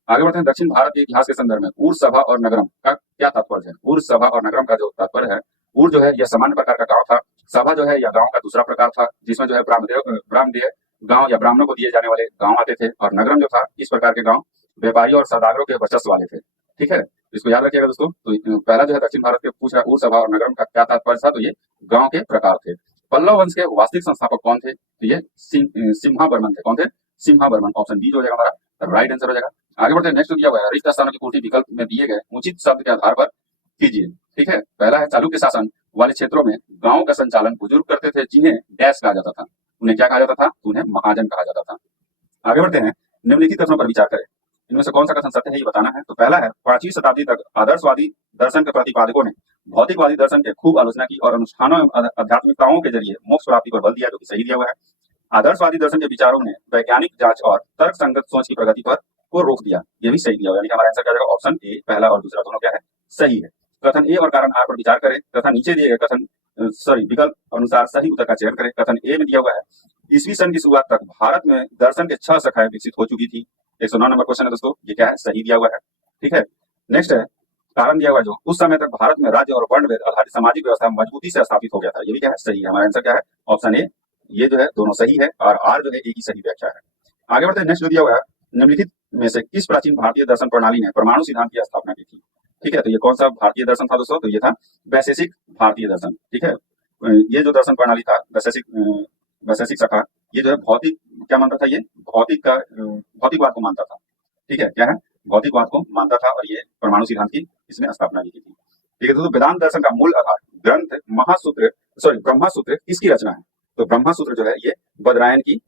आगे बढ़ते हैं। दक्षिण भारत के इतिहास के संदर्भ में उर सभा और नगरम का क्या तात्पर्य है? उर सभा और नगरम का जो तात्पर्य है, उर जो है यह सामान्य प्रकार का गांव था। सभा जो है यह गांव का दूसरा प्रकार था, जिसमें जो है ब्राह्मदेय गांव या ब्राह्मणों को दिए जाने वाले गांव आते थे। और नगरम जो था इस प्रकार के गांव व्यापारी और सौदागरों के वर्चस्व वाले थे। ठीक है, इसको याद रखिएगा दोस्तों। तो पहला जो है दक्षिण भारत के पूछ रहा है उर सभा और नगरम का क्या तात्पर्य था? तो ये गांव के प्रकार थे। पल्लव वंश के वास्तविक संस्थापक कौन थे? तो ये सिम्हा बर्मन थे। कौन थे? सिम्हा बर्मन। ऑप्शन बी जो हो जाएगा हमारा राइट आंसर हो जाएगा। आगे बढ़ते हैं। नेक्स्ट दिया हुआ है रिक्त स्थानों की पूर्ति विकल्प में दिए गए उचित शब्द के आधार पर कीजिए। ठीक है, पहला है चालुक्य शासन वाले क्षेत्रों में गांव का संचालन बुजुर्ग करते थे, जिन्हें डैश कहा जाता था। उन्हें क्या कहा जाता था? उन्हें महाजन कहा जाता था। आगे बढ़ते हैं। निम्नलिखित कथनों पर विचार करें। इनमें से कौन सा कथन सत्य है ये बताना है। तो पहला है 5वीं शताब्दी तक आदर्शवादी दर्शन के प्रतिपादकों ने भौतिकवादी दर्शन के खूब आलोचना की और अनुष्ठानों एवं आध्यात्मिकताओं के जरिए मोक्ष प्राप्ति पर बल दिया, जो कि सही दिया हुआ है। आदर्शवादी दर्शन के विचारों ने वैज्ञानिक जांच और तर्क संगत सोच की प्रगति पर को रोक दिया, ये भी सही दिया हुआ है। यानी कि हमारा आंसर क्या जाएगा? ऑप्शन ए, पहला और दूसरा दोनों क्या है? सही है। कथन ए और कारण आर पर विचार करें तथा नीचे दिए गए कथन विकल्प अनुसार सही उत्तर का चयन करें। कथन ए में दिया हुआ है, ईस्वी सन की शुरुआत तक भारत में दर्शन के 6 शाखाएं विकसित हो चुकी थी। 109 नंबर क्वेश्चन है दोस्तों, ये क्या है? सही दिया हुआ है। ठीक है, नेक्स्ट है कारण दिया हुआ है, जो उस समय तक भारत में राज्य और वर्ण भेद आधारित सामाजिक व्यवस्था मजबूती से स्थापित हो गया था, ये भी क्या है? सही है। हमारा आंसर क्या है? ऑप्शन ए, ये जो है दोनों सही है और आर जो है ए की सही व्याख्या है। आगे बढ़ते हैं, नेक्स्ट जो दिया हुआ है, निम्नलिखित में से किस प्राचीन भारतीय दर्शन प्रणाली ने परमाणु सिद्धांत की स्थापना की थी? ठीक है, तो ये कौन सा भारतीय दर्शन था दोस्तों? तो ये था वैशेषिक भारतीय दर्शन। ठीक है, ये जो दर्शन प्रणाली था वैशेषिक शाखा, ये जो है भौतिक क्या मानता था? ये भौतिकवाद को मानता था। ठीक है, क्या है? भौतिकवाद को मानता था और ये परमाणु सिद्धांत की इसने स्थापना की थी। ठीक है, तो वेदांत दर्शन का मूल आधार ग्रंथ ब्रह्मसूत्र किसकी रचना है? तो ब्रह्मसूत्र जो है ये बदरायन की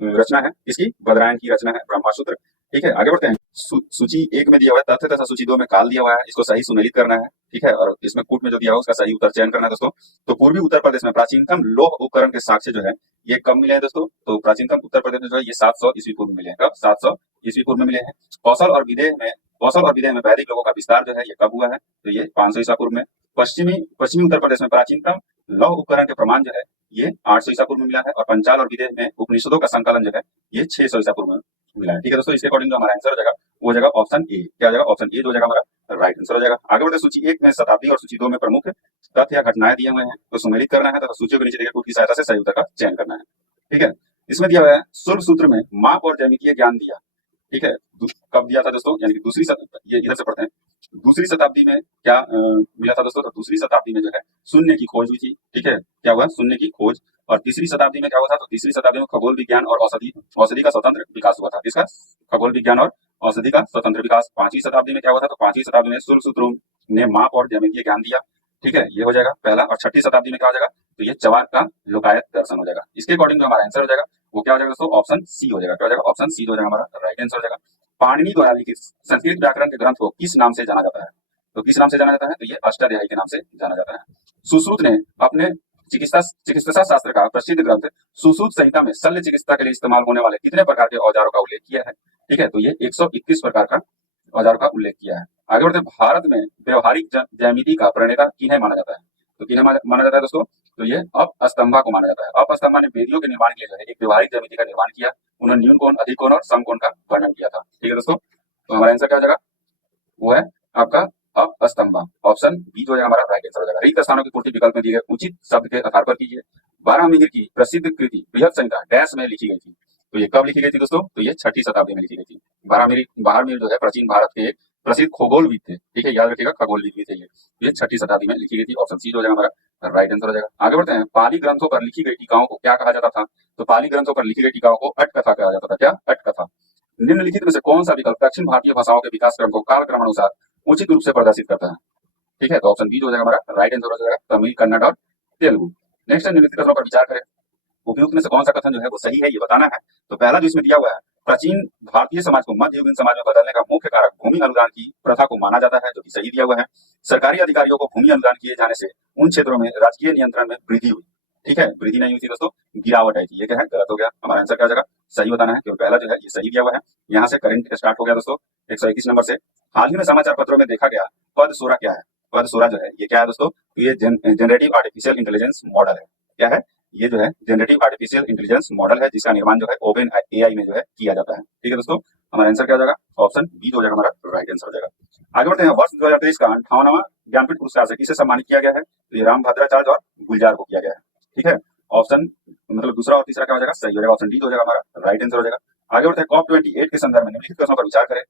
रचना है। इसकी बदरायन की रचना है ब्रह्मसूत्र। ठीक है, आगे बढ़ते हैं। सूची 1 में दिया हुआ है तथ्य तथा सूची 2 में काल दिया हुआ है, इसको सही सुमेलित करना है। ठीक है, और इसमें कूट में जो दिया हुआ उसका सही उत्तर चयन करना है दोस्तों। तो पूर्वी उत्तर प्रदेश में प्राचीनतम लौह उपकरण के साक्ष्य जो है ये कब मिले हैं दोस्तों? तो प्राचीनतम उत्तर प्रदेश में जो है ये 700 ईस्वी पूर्व में मिले हैं। कब? 700 ईस्वी पूर्व में मिले हैं। कौशल और विदेह में वैदिक लोगों का विस्तार जो है ये कब हुआ है? तो ये 500 ईसा पूर्व में। पश्चिमी उत्तर प्रदेश में प्राचीनतम लौह उपकरण के प्रमाण जो है ये 800 ईसा पूर्व में मिला है और पंचाल और विदेह में उपनिषदों का संकलन जो है ये 600 ईसा पूर्व में मिला है। ठीक है दोस्तों, इसके अकॉर्डिंग जो हमारा आंसर हो जाएगा वो जगह ऑप्शन ए। क्या हो जाएगा? ऑप्शन ए जो जगह हमारा राइट आंसर हो जाएगा। आगे बढ़ते सूची 1 में शताब्दी और सूची 2 में प्रमुख तथ्य या घटनाएं दिए हुए हैं, तो सुमेलित करना है तथा सूचियों के नीचे दिए गए कूट की सहायता से सही उत्तर का चयन करना है। ठीक है, इसमें दिया हुआ है शुल्क सूत्र में माप और ज्यामितीय ज्ञान दिया। ठीक है, कब दिया था दोस्तों? यानी कि ये इधर से पढ़ते हैं। दूसरी शताब्दी में क्या मिला था दोस्तों? तो दूसरी शताब्दी में जो है शून्य की खोज हुई थी। ठीक है, क्या हुआ? शून्य की खोज। और तीसरी शताब्दी में क्या हुआ था? तो तीसरी शताब्दी में खगोल विज्ञान और औषधि का स्वतंत्र विकास हुआ था। किसका? खगोल विज्ञान और औषधि का स्वतंत्र विकास। 5वीं शताब्दी में क्या हुआ था? तो 5वीं शताब्दी में शुल्क सूत्रों ने माप और ज्यामितीय ज्ञान दिया। ठीक है, ये हो जाएगा पहला। और 6ठी शताब्दी में क्या हो जाएगा? तो ये चवाक का लोकायत दर्शन हो जाएगा। इसके अकॉर्डिंग जो हमारा आंसर हो जाएगा वो क्या हो जाएगा दोस्तों? ऑप्शन सी हो जाएगा। क्या हो जाएगा? ऑप्शन सी जो हो जाएगा हमारा राइट आंसर हो जाएगा। पाणिनि द्वारा लिखित संस्कृत व्याकरण के ग्रंथ को किस नाम से जाना जाता है? तो किस नाम से जाना जाता है? तो ये अष्टाध्यायी के नाम से जाना जाता है। सुश्रुत ने अपने चिकित्सा शास्त्र का प्रसिद्ध ग्रंथ सुश्रुत संहिता में शल्य चिकित्सा के लिए इस्तेमाल होने वाले कितने प्रकार के औजारों का उल्लेख किया है? ठीक है, तो ये 121 प्रकार का औजारों का उल्लेख किया है। आगे बढ़ते, भारत में व्यवहारिक ज्यामिति का प्रणेता किन्हें माना जाता है? तो किन्हें माना जाता है दोस्तों? तो ये अपस्तंभा को माना जाता है। अपस्तंभा ने वेदियों के निर्माण के लिए जो है एक व्यवहारिक ज्यामिति का निर्माण किया। उन्होंने न्यून कोण, अधिक कोण और समकोण का वर्णन किया था। ठीक है दोस्तों, तो हमारा आंसर क्या हो जाएगा? वो है आपका अपस्तंभा। ऑप्शन बी जो है हमारा राइट आंसर हो जाएगा। रिक्त स्थानों की पूर्ति विकल्प में दिए गए उचित शब्द के आधार पर कीजिए। बारहमीर की प्रसिद्ध कृति बृहत संहिता डैश में लिखी गई थी। तो ये कब लिखी गई थी दोस्तों? तो ये 6ठी शताब्दी में लिखी गई थी। बारहमीर जो है प्राचीन भारत के प्रसिद्ध खगोलविद थे। ठीक है, याद रखिएगा खगोलविद भी थे ये 6ठी शताब्दी में लिखी गई थी। ऑप्शन सी जो है हमारा राइट आंसर हो जाएगा। आगे बढ़ते हैं, पाली ग्रंथों पर लिखी गई टीकाओं को क्या कहा जाता था? तो पाली ग्रंथों पर लिखी गई टीकाओं को अटकथा कहा जाता था। क्या? अटकथा। निम्नलिखित में से कौन सा विकल्प दक्षिण भारतीय भाषाओं के विकास क्रम को कालक्रम अनुसार उचित रूप से प्रदर्शित करता है? ठीक है, तो ऑप्शन बी जो हो जाएगा हमारा राइट आंसर हो जाएगा तमिल, कन्नड़ और तेलुगु। नेक्स्ट है, निम्नलिखित कथनों पर विचार करें। उपयुक्त में से कौन सा कथन जो है वो सही है, ये बताना है। तो पहला जो इसमें दिया हुआ है, प्राचीन भारतीय समाज को मध्ययुगीन समाज में बदलने का मुख्य कारक भूमि अनुदान की प्रथा को माना जाता है, जो कि सही दिया हुआ है। सरकारी अधिकारियों को भूमि अनुदान किए जाने से उन क्षेत्रों में राजकीय नियंत्रण में वृद्धि हुई। ठीक है, वृद्धि नहीं हुई थी दोस्तों, गिरावट आई थी। ये क्या है? गलत हो गया। हमारा आंसर क्या हो जाएगा? सही बताना है, क्योंकि पहला जो है ये सही दिया हुआ है। यहाँ से करंट स्टार्ट हो गया दोस्तों 121 नंबर से। हाल ही में समाचार पत्रों में देखा गया पद सोरा क्या है? पद सोरा जो है ये क्या है दोस्तों? तो ये जनरेटिव आर्टिफिशियल इंटेलिजेंस मॉडल है। क्या है? ये जो है जनरेटिव आर्टिफिशियल इंटेलिजेंस मॉडल है, जिसका निर्माण जो है ओपन एआई में जो है किया जाता है। ठीक है दोस्तों, हमारा आंसर क्या हो जाएगा? ऑप्शन बी जो हो जाएगा हमारा राइट आंसर हो जाएगा। आगे बढ़ते हैं, वर्ष 2023 का 58वां ज्ञानपीठ पुरस्कार से किसे सम्मानित किया गया है? तो ये रामभद्राचार्य और गुलजार को किया गया है। ठीक है, ऑप्शन मतलब दूसरा और तीसरा क्या हो जाएगा? सही हो जाएगा। ऑप्शन डी जो हो जाएगा हमारा राइट आंसर हो जाएगा। आगे बढ़ते हैं, COP28 के संदर्भ में निम्नलिखित प्रश्नों पर विचार करें।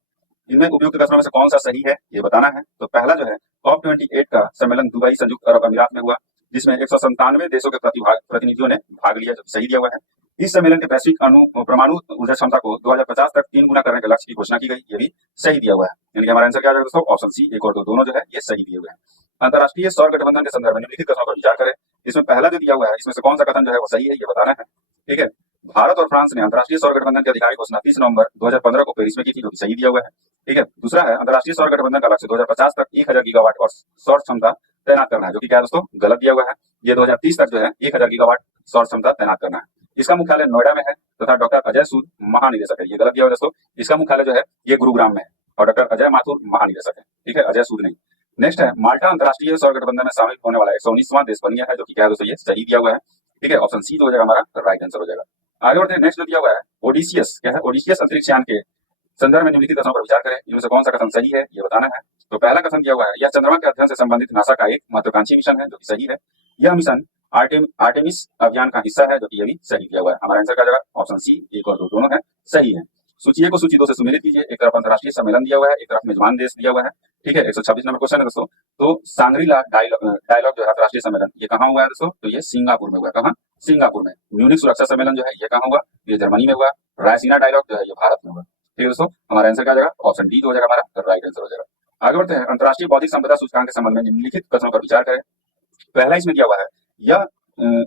इनमें उपयुक्त कथनों में से कौन सा सही है, ये बताना है। तो पहला जो है, COP28 का सम्मेलन दुबई, संयुक्त अरब अमीरात में हुआ, जिसमें 197 देशों के प्रतिनिधियों ने भाग लिया, जो सही दिया हुआ है। इस सम्मेलन के वैश्विक परमाणु ऊर्जा क्षमता को 2050 तक 3 गुना करने के लक्ष्य की घोषणा की गई, ये भी सही दिया हुआ है। यानी कि हमारा आंसर क्या आ जाएगा दोस्तों? Option C. 1 और 2 दोनों जो है ये सही दिए हुए हैं। अंतर्राष्ट्रीय सौर गठबंधन के संदर्भ में निम्नलिखित कथनों पर विचार करें। इसमें पहला जो दिया हुआ है, इसमें से कौन सा कथन जो है वो सही है, ये बताना है। ठीक है, भारत और फ्रांस ने अंतर्राष्ट्रीय सौर गठबंधन की आधिकारिक घोषणा 30 नवंबर 2015 को पेरिस में की थी, जो कि सही दिया हुआ है। ठीक है, दूसरा है अंतर्राष्ट्रीय सौर गठबंधन का लक्ष्य 2050 तक 1000 गीगावाट और सौर क्षमता तैनात करना है, जो कि क्या है दोस्तों, गलत दिया हुआ है। ये 2030 तक जो है 1000 गीगावाट सौर क्षमता तैनात करना है। इसका मुख्यालय नोएडा में है तथा डॉक्टर अजय सूद महानिदेशक है। ये गलत दिया हुआ है दोस्तों, इसका मुख्यालय जो है ये गुरुग्राम में है और डॉक्टर अजय माथुर महानिदेशक है। ठीक है, अजय सूद नहीं। नेक्स्ट है माल्टा अंतर्राष्ट्रीय सौर गठबंधन में शामिल होने वाला 119वां देश बन गया है, जो कि क्या है दोस्तों, ये सही दिया हुआ है। ठीक है, ऑप्शन सी जो हो जाएगा हमारा राइट आंसर हो जाएगा। आगे बढ़ते हैं, नेक्स्ट जो दिया हुआ है ओडिसियस, क्या है, ओडिसियस अंतरिक्ष यान के संदर्भ में निम्नलिखित कथनों पर विचार करें, इनमें से कौन सा कथन सही है ये बताना है। तो पहला कथन दिया हुआ है यह चंद्रमा के अध्ययन से संबंधित नासा का एक महत्वाकांक्षी मिशन है, जो कि सही है। यह मिशन आर्टेमिस अभियान का हिस्सा है, जो कि ये भी सही दिया हुआ है। हमारा आंसर का जगह ऑप्शन सी, 1 और 2 दोनों है सही है। सूची 1 को सूची 2 से सुमेलित कीजिए। एक तरफ अंतर्राष्ट्रीय सम्मेलन दिया हुआ है, एक तरफ मेजबान देश दिया हुआ है। ठीक है, 126 नंबर क्वेश्चन है दोस्तों। तो सांग्रीला डायलॉग जो है अंतर्राष्ट्रीय सम्मेलन, ये कहाँ हुआ है दोस्तों, तो ये सिंगापुर में हुआ है। कहाँ, सिंगापुर में। म्यूनिक सुरक्षा सम्मेलन जो है ये कहाँ हुआ, ये जर्मनी में हुआ। रायसीना डायलॉग जो है ये भारत में हुआ। ठीक है दोस्तों, हमारा आंसर क्या जाएगा, ऑप्शन डी जो हो जाएगा हमारा राइट आंसर हो जाएगा। आगे बढ़ते हैं, अंतर्राष्ट्रीय बौद्धिक संपदा सूचकांक के संबंध में निम्नलिखित कथनों पर विचार करें। पहला इसमें दिया हुआ है यह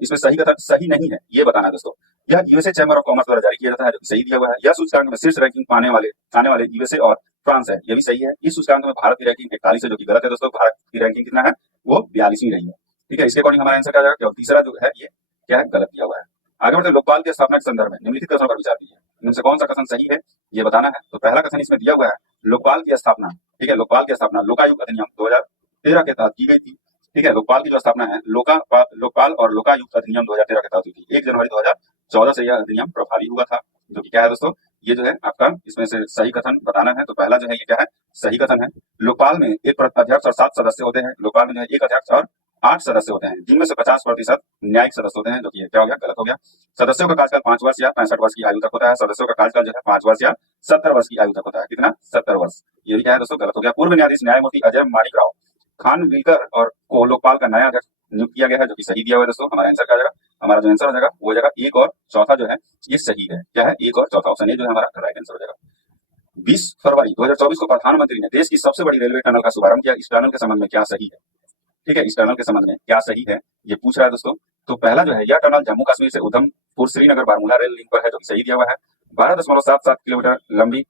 इसमें सही कथन सही नहीं है, ये बताना है दोस्तों। यह यूएसए चैम्बर ऑफ कॉमर्स द्वारा जारी किया जाता है, जो कि सही दिया हुआ है। यह सूचकांक में शीर्ष रैंकिंग आने वाले यूएसए और फ्रांस है, ये भी सही है। इस सूचकांक में भारत की रैंकिंग 41 है, जो कि गलत है दोस्तों। भारत की रैंकिंग कितना है, वो 42वीं रही है। ठीक है, इसके अकॉर्डिंग हमारा आंसर क्या जाएगा, तीसरा जो है ये क्या है, गलत दिया हुआ है। आगे बढ़ते लोकपाल की स्थापना के संदर्भ में निम्नलिखित कथनों पर विचार कीजिए, इनमें से कौन सा कथन सही है ये बताना है। तो पहला कथन इसमें दिया हुआ है लोकपाल की स्थापना, ठीक है, लोकपाल की स्थापना लोकायुक्त अधिनियम 2013 के तहत की गई थी। ठीक है, लोकपाल की जो स्थापना है लोकपाल और लोकायुक्त अधिनियम 2013 के तहत हुई थी। 1 जनवरी 2014 से यह अधिनियम प्रभावी हुआ था, जो कि क्या है दोस्तों, ये जो है आपका इसमें से सही कथन बताना है। तो पहला जो है ये क्या है, सही कथन है। लोकपाल में एक अध्यक्ष और 7 सदस्य होते हैं। लोकपाल में जो है एक अध्यक्ष और 8 सदस्य होते हैं, जिनमें से 50% न्यायिक सदस्य होते हैं, जो कि क्या हो गया, गलत हो गया। सदस्यों का कार्यकाल 5 वर्ष या 65 वर्ष की आयु तक होता है। सदस्यों का कार्यकाल जो है 5 वर्ष या 70 वर्ष की आयु तक होता है। कितना, 70 वर्ष। ये भी क्या है दोस्तों, गलत हो गया। पूर्व न्यायाधीश न्यायमूर्ति अजय माणिक राव खानविलकर और को लोकपाल का नया अध्यक्ष नियुक्त किया गया है, जो कि सही दिया हुआ है दोस्तों। हमारा आंसर क्या जाएगा, हमारा जो आंसर हो जाएगा वो हो जाएगा 1 और चौथा जो है ये सही है। क्या है, 1 और चौथा ऑप्शन ए जो है हमारा राइट आंसर हो जाएगा। 20 फरवरी 2024 को प्रधानमंत्री ने देश की सबसे बड़ी रेलवे टनल का शुभारंभ किया। इस टनल के संबंध में क्या सही है, ठीक है, इस टनल के संबंध में क्या सही है ये पूछ रहा है दोस्तों। तो पहला जो है यह टनल जम्मू कश्मीर से उधमपुर श्रीनगर बारमूला रेल लिंक पर है, जो कि सही दिया हुआ है। 12.77 किलोमीटर लंबी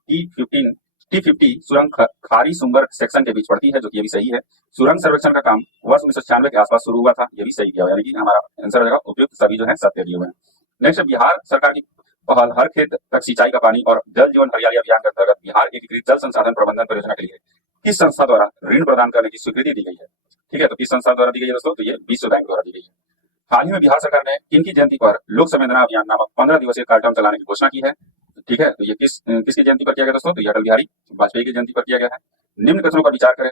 T50 सुरंग खारी सुंगर सेक्शन के बीच पड़ती है, जो कि ये भी सही है। सुरंग सर्वेक्षण का काम वर्ष 1996 के आसपास शुरू हुआ था, ये भी सही दिया हुआ है। यानी कि हमारा आंसर हो जाएगा उपयुक्त सभी जो है सत्य दिए हुए हैं। नेक्स्ट, बिहार सरकार की पहल हर खेत तक सिंचाई का पानी और जल जीवन हरियाली अभियान के अंतर्गत बिहार एकीकृत जल संसाधन प्रबंधन परियोजना के लिए किस संस्था द्वारा ऋण प्रदान करने की स्वीकृति दी गई है। ठीक है, तो किस संस्था द्वारा दी गई है दोस्तों, तो ये विश्व बैंक द्वारा दी गई है। हाल ही में बिहार सरकार ने किनकी जयंती पर लोक संवेदना अभियान नामक 15 दिवसीय कार्यक्रम चलाने की घोषणा की है। ठीक है, तो ये किसकी जयंती पर किया गया दोस्तों, तो ये अटल बिहारी वाजपेयी की जयंती पर किया गया है। निम्न कथनों पर विचार करें,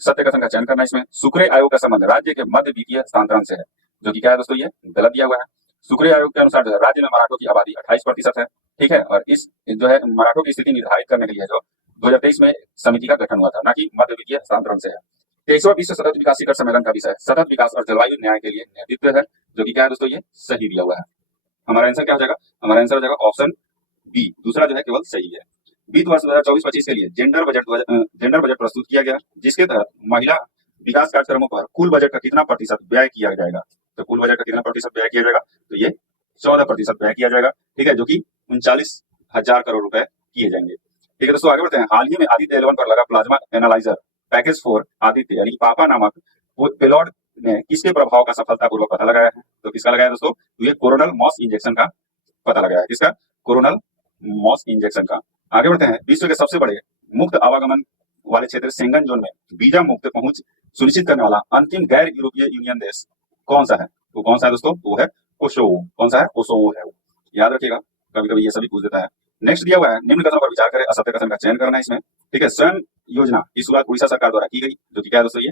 सत्य कथन का चयन करना। इसमें सुक्रे आयोग का संबंध राज्य के मध्य वित्तीय हस्तांतरण से है, जो कि क्या है दोस्तों, ये गलत दिया हुआ है। सुक्रे आयोग के अनुसार जो है राज्य में मराठों की आबादी 28% है। ठीक है, और इस जो है मराठों की स्थिति निर्धारित करने के लिए जो 2023 में समिति का गठन हुआ था, ना कि मध्य वित्तीय हस्तांतरण से है। 23वां विश्व सतत विकास शिखर सम्मेलन का विषय सतत विकास और जलवायु न्याय के लिए नेतृत्व है, जो कि क्या है दोस्तों, ये सही दिया हुआ है। हमारा आंसर क्या हो जाएगा, हमारा आंसर हो जाएगा ऑप्शन बी, दूसरा जो है केवल सही है। वित्त वर्ष 2024-25 के लिए जेंडर बजट प्रस्तुत किया गया, जिसके तहत महिला विकास कार्यक्रमों पर कुल बजट का कितना प्रतिशत व्यय किया जाएगा। तो कुल बजट का कितना प्रतिशत व्यय किया जाएगा, तो ये 14% व्यय किया जाएगा। ठीक है, जो कि 39,000 करोड़ रुपए किए जाएंगे। ठीक है दोस्तों, आगे बढ़ते हैं। हाल ही में आदित्य 11 पर लगा प्लाज्मा एनालाइजर पैकेज 4 आदित्य यानी पापा नामक पेलोड ने किसके प्रभाव का सफलतापूर्वक पता लगाया है। तो किसका लगाया दोस्तों, तो ये कोरोनल मॉस इंजेक्शन का पता लगाया है। किसका, कोरोनल मॉस इंजेक्शन का। आगे बढ़ते हैं। विश्व के सबसे बड़े मुक्त आवागमन वाले क्षेत्र शेंगन जोन में वीजा मुक्त पहुंच सुनिश्चित करने वाला अंतिम गैर यूरोपीय यूनियन देश कौन सा है। वो कौन सा है दोस्तों, वो है कोसोवो। कौन सा है, कोसोवो है वो, याद रखिएगा, कभी कभी ये सभी पूछ देता है। नेक्स्ट दिया हुआ है निम्न कथनों पर विचार करें, असत्य कथन का चयन करना है इसमें। ठीक है, स्वयं योजना की शुरुआत उड़ीसा सरकार द्वारा की गई, जो कि क्या है दोस्तों,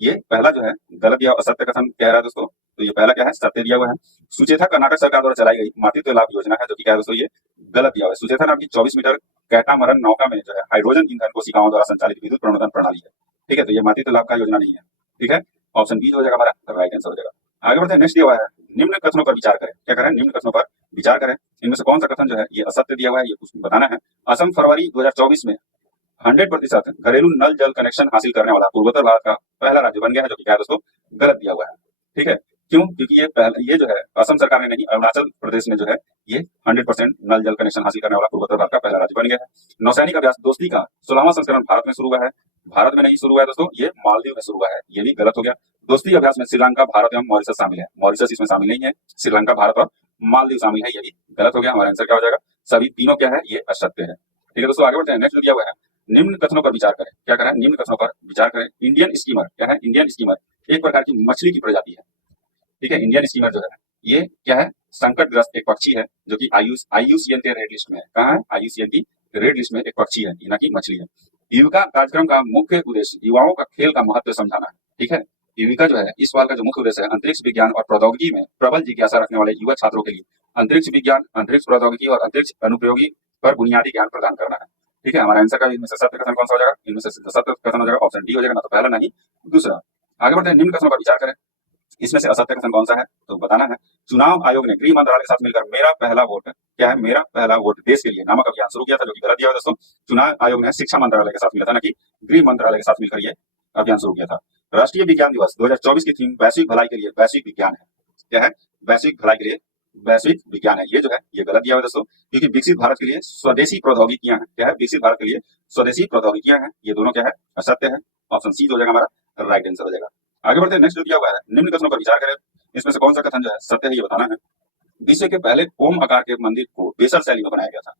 ये पहला जो है गलत दिया, असत्य कथन कह रहा है दोस्तों। तो ये पहला क्या है, सत्य दिया हुआ है। सुचेता कर्नाटक सरकार द्वारा चलाई गई मातृत्व लाभ योजना है, जो कि क्या है दोस्तों, ये गलत दिया हुआ है। सुचेता नाम की 24 मीटर कैटामरन नौका में जो है हाइड्रोजन ईंधन कोशिकाओं द्वारा संचालित विद्युत प्रणोदन प्रणाली है। ठीक है, तो ये मातृत्व लाभ का योजना नहीं है। ठीक है, ऑप्शन बी हो जाएगा हमारा राइट आंसर हो जाएगा। आगे बढ़ते हैं। नेक्स्ट दिया हुआ है निम्न कथनों पर विचार करें। क्या करें, निम्न कथनों पर विचार करें। इनमें से कौन सा कथन जो है ये असत्य दिया हुआ है, ये कुछ बताना है। असम फरवरी 2024 में 100% घरेलू नल जल कनेक्शन हासिल करने वाला पूर्वोत्तर भारत का पहला राज्य बन गया है, जो कि क्या है दोस्तों, गलत दिया हुआ है। ठीक है, क्यों? क्योंकि ये जो है असम सरकार ने नहीं, अरुणाचल प्रदेश ने जो है ये 100% नल जल कनेक्शन हासिल करने वाला पूर्वोत्तर भारत का पहला राज्य बन गया है। नौसैनिक अभ्यास दोस्ती का 16वां संस्करण भारत में शुरू हुआ है। भारत में नहीं शुरू हुआ है दोस्तों, ये मालदीव में शुरू हुआ है। ये भी गलत हो गया। दोस्ती अभ्यास में श्रीलंका, भारत एवं मॉरिशस शामिल है। मॉरिशस इसमें शामिल नहीं है, श्रीलंका, भारत और मालदीव शामिल है। ये भी गलत हो गया। हमारा आंसर क्या हो जाएगा? सभी तीनों क्या है? ये असत्य है। ठीक है दोस्तों, आगे बढ़ते हैं। नेक्स्ट दिया हुआ है, निम्न कथनों पर विचार करें। क्या करें? निम्न कथनों पर विचार करें। इंडियन स्टीमर क्या है? इंडियन स्टीमर एक प्रकार की मछली की प्रजाति है। ठीक है, इंडियन स्टीमर जो है ये क्या है? संकटग्रस्त एक पक्षी है जो कि आईयूसीएन के रेड लिस्ट में है। कहाँ है? आईयूसीएन की रेड लिस्ट में एक पक्षी है, ना कि मछली है। युविका कार्यक्रम का मुख्य उद्देश्य युवाओं का खेल का महत्व समझाना है। ठीक है, युविका जो है इस साल का जो मुख्य उद्देश्य है, अंतरिक्ष विज्ञान और प्रौद्योगिकी में प्रबल जिज्ञासा रखने वाले युवा छात्रों के लिए अंतरिक्ष विज्ञान, अंतरिक्ष प्रौद्योगिकी और अंतरिक्ष अनुप्रयोगी पर बुनियादी ज्ञान प्रदान करना है। ठीक है, हमारा आंसर का इनमें से सत्य कथन कौन सा हो जाएगा? इनमें से सत्य कथन हो जाएगा ऑप्शन डी हो जाएगा, ना तो पहला नहीं दूसरा। आगे बढ़ते हैं, निम्न कथनों पर विचार करें। इसमें से असत्य कथन कौन सा है? तो बताना है। चुनाव आयोग ने गृह मंत्रालय के साथ मिलकर मेरा पहला वोट क्या है? मेरा पहला वोट देश के लिए नामक अभियान शुरू किया था, जो कि गलत दिया है दोस्तों। चुनाव आयोग ने शिक्षा मंत्रालय के साथ मिला था, ना कि गृह मंत्रालय के साथ मिलकर ये अभियान शुरू किया था। राष्ट्रीय विज्ञान दिवस 2024 की थीम वैश्विक भलाई के लिए वैश्विक विज्ञान है। क्या है? वैश्विक भलाई के लिए वैश्विक विज्ञान है। ये जो है ये गलत दिया हुआ है दोस्तों, क्योंकि विकसित भारत के लिए स्वदेशी प्रौद्योगिकियां हैं। क्या है? विकसित भारत के लिए स्वदेशी प्रौद्योगिकियां हैं। ये दोनों क्या है? असत्य है। ऑप्शन सी हो जाएगा हमारा राइट आंसर हो जाएगा। आगे बढ़ते हैं, नेक्स्ट जो दिया हुआ है, निम्न कथनों पर विचार करें। इसमें से कौन सा कथन जो है सत्य है, ये बताना है। विश्व के पहले ओम आकार के मंदिर को बेसर शैली में बनाया गया था।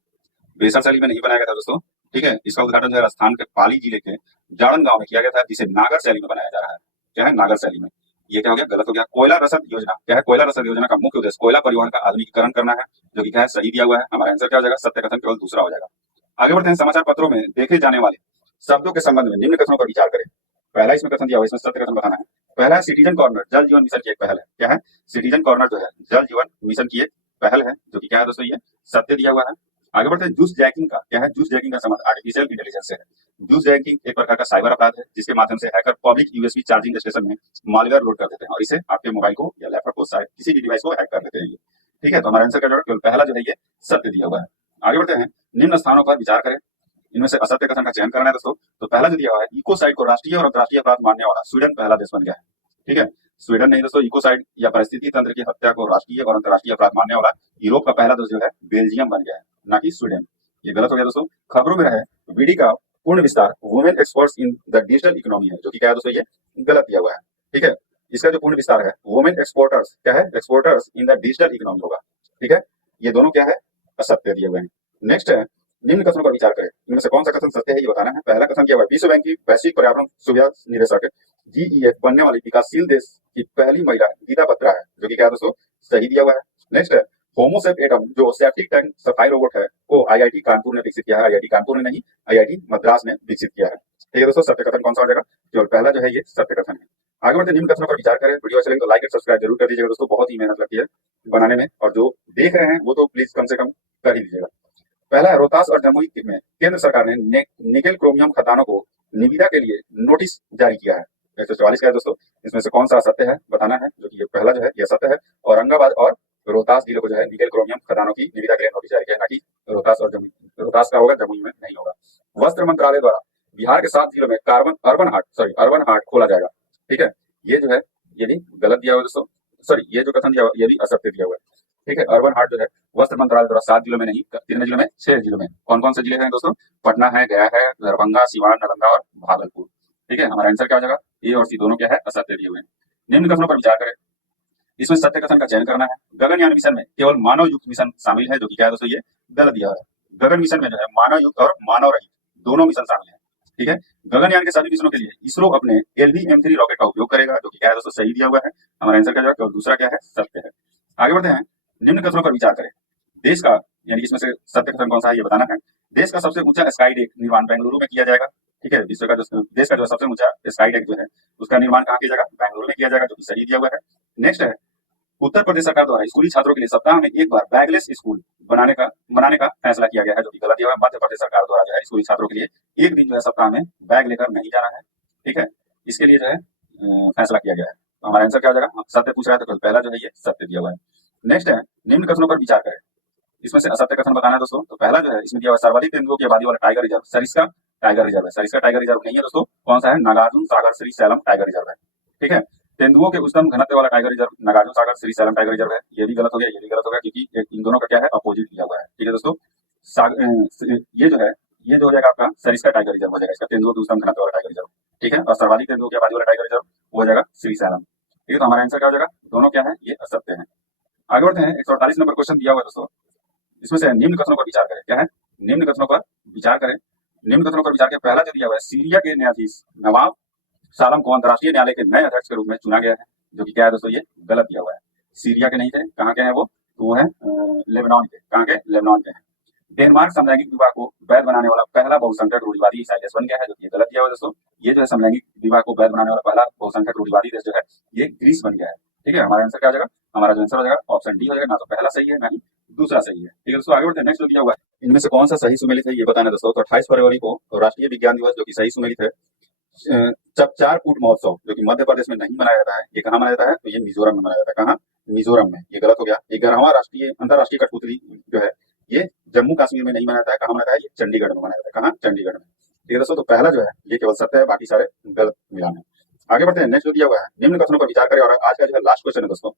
बेसर शैली में नहीं बनाया गया था दोस्तों। ठीक है, इसका उद्घाटन जो है राजस्थान के पाली जिले के जाड़न गांव में किया गया था, जिसे नागर शैली में बनाया जा रहा है। क्या है? नागर शैली में। ये क्या हो गया? गलत हो गया। कोयला रसद योजना क्या है? कोयला रसद योजना का मुख्य उद्देश्य कोयला परिवहन का आधुनिकीकरण करना है, जो कि क्या है? सही दिया हुआ है। हमारा आंसर क्या हो जाएगा? सत्य कथन केवल दूसरा हो जाएगा। आगे बढ़ते हैं, समाचार पत्रों में देखे जाने वाले शब्दों के संबंध में निम्न कथनों पर विचार करें। पहला इसमें कथन दिया हुआ है, इसमें सत्य कथन बताना है। पहला है सिटीजन कॉर्नर जल जीवन मिशन की एक पहल है। क्या है? सिटीजन कॉर्नर जो है जल जीवन मिशन की एक पहल है, जो कि क्या है दोस्तों? ये सत्य दिया हुआ है। आगे बढ़ते हैं, जूस जैकिंग का क्या है? जूस जैकिंग का संबंध आर्टिफिशियल इंटेलिजेंस से है। जूस जैकिंग एक प्रकार का साइबर अपराध है, जिसके माध्यम से hacker public USB charging station में मालवेयर लोड कर देते हैं और इसे आपके मोबाइल को या लैपटॉप को शायद किसी भी डिवाइस को हैक कर देते हैं ये। ठीक है, तो हमारा आंसर क्या होगा? केवल पहला जो है ये सत्य दिया हुआ है। आगे बढ़ते हैं, निम्न स्थानों पर विचार करें। इनमें से असत्य कथन का चयन करना है दोस्तों। तो पहला जो दिया हुआ है, इकोसाइड को राष्ट्रीय और अंतर्राष्ट्रीय अपराध मानने वाला स्वीडन पहला देश बन गया है। ठीक है, स्वीडन नहीं दोस्तों, इकोसाइड या परिस्थिति तंत्र की हत्या को राष्ट्रीय और अंतर्राष्ट्रीय अपराध मानने वाला यूरोप का पहला देश जो है बेल्जियम बन गया है, ना कि स्वीडन। ये गलत हो गया दोस्तों। खबरों में रहे बीडी का पूर्ण विस्तार women experts in the digital economy है, जो कि क्या है दोस्तों? ये गलत दिया हुआ है। ठीक है, इसका जो पूर्ण विस्तार है वुमेन एक्सपोर्टर्स क्या है? Exporters in the digital economy होगा। ठीक है, ये दोनों क्या है? असत्य दिए हुए हैं। नेक्स्ट है, निम्न कथनों पर विचार करें। इनमें से कौन सा कथन सत्य है, ये बताना है। पहला कथन क्या हुआ? विश्व बैंक की वैश्विक पर्यावरण सुविधा निदेशक जीईएफ बनने वाली विकासशील देश की पहली महिला गीता बत्रा है, जो कि क्या है दोस्तों? सही दिया हुआ है। नेक्स्ट है, होमोसेफ एटम जो सेप्टिक टैंक सफाई रोबोट है वो आईआईटी कानपुर ने विकसित किया है। आईआईटी कानपुर ने नहीं, आईआईटी मद्रास ने विकसित किया है। ठीक है दोस्तों, सत्य कथन कौन सा हो जाएगा? केवल पहला जो है ये सत्य कथन है। आगे बढ़ते निम्न कथनों पर विचार करें। वीडियो अच्छा लगे तो लाइक और सब्सक्राइब जरूर कर दीजिएगा दोस्तों, बहुत ही मेहनत लगती है बनाने में, और जो देख रहे हैं वो तो प्लीज कम से कम कर ही दीजिएगा। पहला है, रोहतास और जमुई में केंद्र सरकार ने निकेल क्रोमियम खदानों को निविदा के लिए नोटिस जारी किया है। 144 का है दोस्तों। इसमें से कौन सा सत्य है बताना है, जो कि ये पहला जो है ये सत्य है। औरंगाबाद और रोहतास जिले को जो है निकेल क्रोमियम खदानों की निविदा के लिए नोटिस जारी किया है, ना कि रोहतास और जमुई। रोहतास का होगा, जमुई में नहीं होगा। वस्त्र मंत्रालय द्वारा बिहार के 7 जिलों में अर्बन हाट खोला जाएगा। ठीक है, ये जो है ये भी गलत दिया हुआ दोस्तों। सॉरी, ये जो कथन दिया हुआ ये भी असत्य दिया हुआ है। ठीक है, अर्बन हाट जो है वस्त्र मंत्रालय द्वारा 7 जिलों में नहीं, कितने जिलों में? 6 जिलों में। कौन कौन से जिले हैं दोस्तों? पटना है, गया है, दरभंगा, सिवान, नालंदा और भागलपुर। ठीक है, हमारा आंसर क्या हो जाएगा? ए और सी दोनों क्या है? असत्य दिए हुए हैं। निम्न कथनों पर विचार करें। इसमें सत्य कथन का चयन करना है। गगनयान मिशन में केवल मानव युक्त मिशन शामिल है, जो कि क्या है दोस्तों? ये गलत दिया है। गगन मिशन में जो है मानव युक्त और मानव रहित दोनों मिशन शामिल है। ठीक है, गगनयान के सभी मिशनों के लिए इसरो अपने LV-M3 रॉकेट का उपयोग करेगा, जो कि क्या है दोस्तों? सही दिया हुआ है। हमारा आंसर क्या जाएगा? दूसरा क्या है? सत्य है। आगे बढ़ते हैं, निम्न कथनों पर विचार करें। देश का यानी इसमें से सत्य कथन कौन सा है, ये बताना है। देश का सबसे ऊंचा स्काई डेक निर्माण बेंगलुरु में किया जाएगा। ठीक है, विश्व का जो देश का जो सबसे ऊंचा स्काई डेक जो है उसका निर्माण कहाँ किया जाएगा? बेंगलुरु में किया जाएगा, जो कि सही दिया हुआ है। नेक्स्ट है, उत्तर प्रदेश सरकार द्वारा स्कूली छात्रों के लिए सप्ताह में एक बार बैगलेस स्कूल बनाने का फैसला किया गया है, जो कि गलत दिया हुआ है। मध्य प्रदेश सरकार द्वारा जो है स्कूली छात्रों के लिए एक दिन जो है सप्ताह में बैग लेकर नहीं जाना है। ठीक है, इसके लिए जो है फैसला किया गया है। तो हमारा आंसर क्या हो जाएगा? सत्य पूछ रहा है तो पहला जो है ये सत्य दिया हुआ है। नेक्स्ट है, निम्न कथनों पर विचार करें। इसमें से असत्य कथन बताना है दोस्तों। तो पहला जो है इसमें दिया हुआ सर्वाधिक तेंदुओं की आबादी वाला tiger reserve Sariska tiger reserve है। सरिस्का टाइगर रिजर्व नहीं है दोस्तों। कौन सा है? Nagarjuna Sagar Shri slam tiger reserve है। ठीक है, तेंदुओं के उच्चतम घनत्व वाला tiger reserve Nagarjuna Sagar Shri slam tiger reserve है। ये भी गलत हो गया, ये भी गलत हो गया, क्योंकि इन दोनों का क्या है, अपोजिट दिया हुआ है। ठीक है दोस्तों, ये जो है, ये जो हो जाएगा आपका सरिस्का टाइगर रिजर्व हो जाएगा, इसका तेंदुओं के उच्चतम घनत्व वाला टाइगर रिजर्व। ठीक है, और सर्वाधिक तेंदुओं की आबादी वाला टाइगर रिजर्व वो हो जाएगा श्री सैलम। ठीक है, तो हमारा आंसर क्या हो जाएगा, दोनों क्या है, ये असत्य है। आगे बढ़ते हैं, 148 नंबर क्वेश्चन दिया हुआ है दोस्तों, इसमें से निम्न कथनों पर विचार करें। क्या है, निम्न कथनों पर विचार करें। निम्न कथनों पर विचार के पहला जो दिया हुआ है, सीरिया के न्यायाधीश नवाब सालम को अंतर्राष्ट्रीय न्यायालय के नए अध्यक्ष के रूप में चुना गया है, जो कि क्या है दोस्तों, ये गलत दिया हुआ है। सीरिया के नहीं थे, कहाँ के हैं वो, तो वो है लेबनान के। कहाँ के, लेबनान के हैं। डेनमार्क समलैंगिक विवाह को वैध बनाने वाला पहला बहुसंख्यक रूढ़िवादी ईसाई देश बन गया है, जो कि ये गलत दिया हुआ है दोस्तों। ये जो है समलैंगिक विवाह को वैध बनाने वाला पहला बहुसंख्यक रूढ़िवादी देश जो है, ये ग्रीस बन गया है। ठीक है, हमारा आंसर क्या हो जाएगा, हमारा जो आंसर हो जाएगा ऑप्शन डी हो जाएगा, ना तो पहला सही है ना ही दूसरा सही है। ठीक है दोस्तों, आगे बढ़ते हैं, नेक्स्ट जो दिया हुआ है, इनमें से कौन सा सही सुमेलित है, ये बताना है दोस्तों। तो 28 फरवरी को राष्ट्रीय विज्ञान दिवस जो कि सही सुमेलित है। चपचार कूट महोत्सव जो कि मध्य प्रदेश में नहीं मनाया जाता है, ये कहाँ मनाया जाता है, तो ये मिजोरम में मनाया जाता है। कहाँ, मिजोरम में। ये गलत हो गया। 11वां राष्ट्रीय अंतर्राष्ट्रीय कठपुतली जो है, ये जम्मू कश्मीर में नहीं मनाया जाता है, कहाँ मनाया जाता है, ये चंडीगढ़ में मनाया जाता है। कहाँ, चंडीगढ़ में। ठीक है दोस्तों, तो पहला जो है ये केवल सत्य है, बाकी सारे गलत मिलान है। आगे बढ़ते हैं, नेक्स्ट जो दिया हुआ है, निम्न कथनों पर विचार करें, और आज का जो है लास्ट क्वेश्चन है दोस्तों।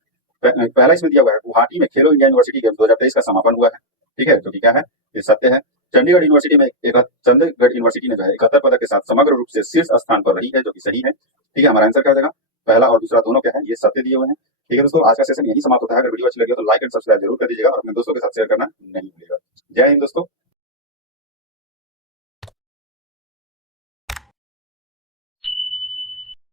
पहला इसमें दिया हुआ है, गुवाहाटी में खेलो इंडिया यूनिवर्सिटी गेम्स 2023 का समापन हुआ है। ठीक है, जो कि क्या है, ये सत्य है। चंडीगढ़ यूनिवर्सिटी में चंडीगढ़ यूनिवर्सिटी ने जो है 71 पदक के साथ समग्र रूप से शीर्ष स्थान पर रही है, जो कि सही है। ठीक है, हमारा आंसर क्या हो जाएगा, पहला और दूसरा दोनों क्या है, ये सत्य दिए हुए हैं। ठीक है दोस्तों, आज का सेशन यही समाप्त होता है। अगर वीडियो अच्छी लगी हो तो लाइक एंड सब्सक्राइब जरूर कर दीजिएगा, और अपने दोस्तों के साथ शेयर करना नहीं भूलिएगा। जय हिंद दोस्तों।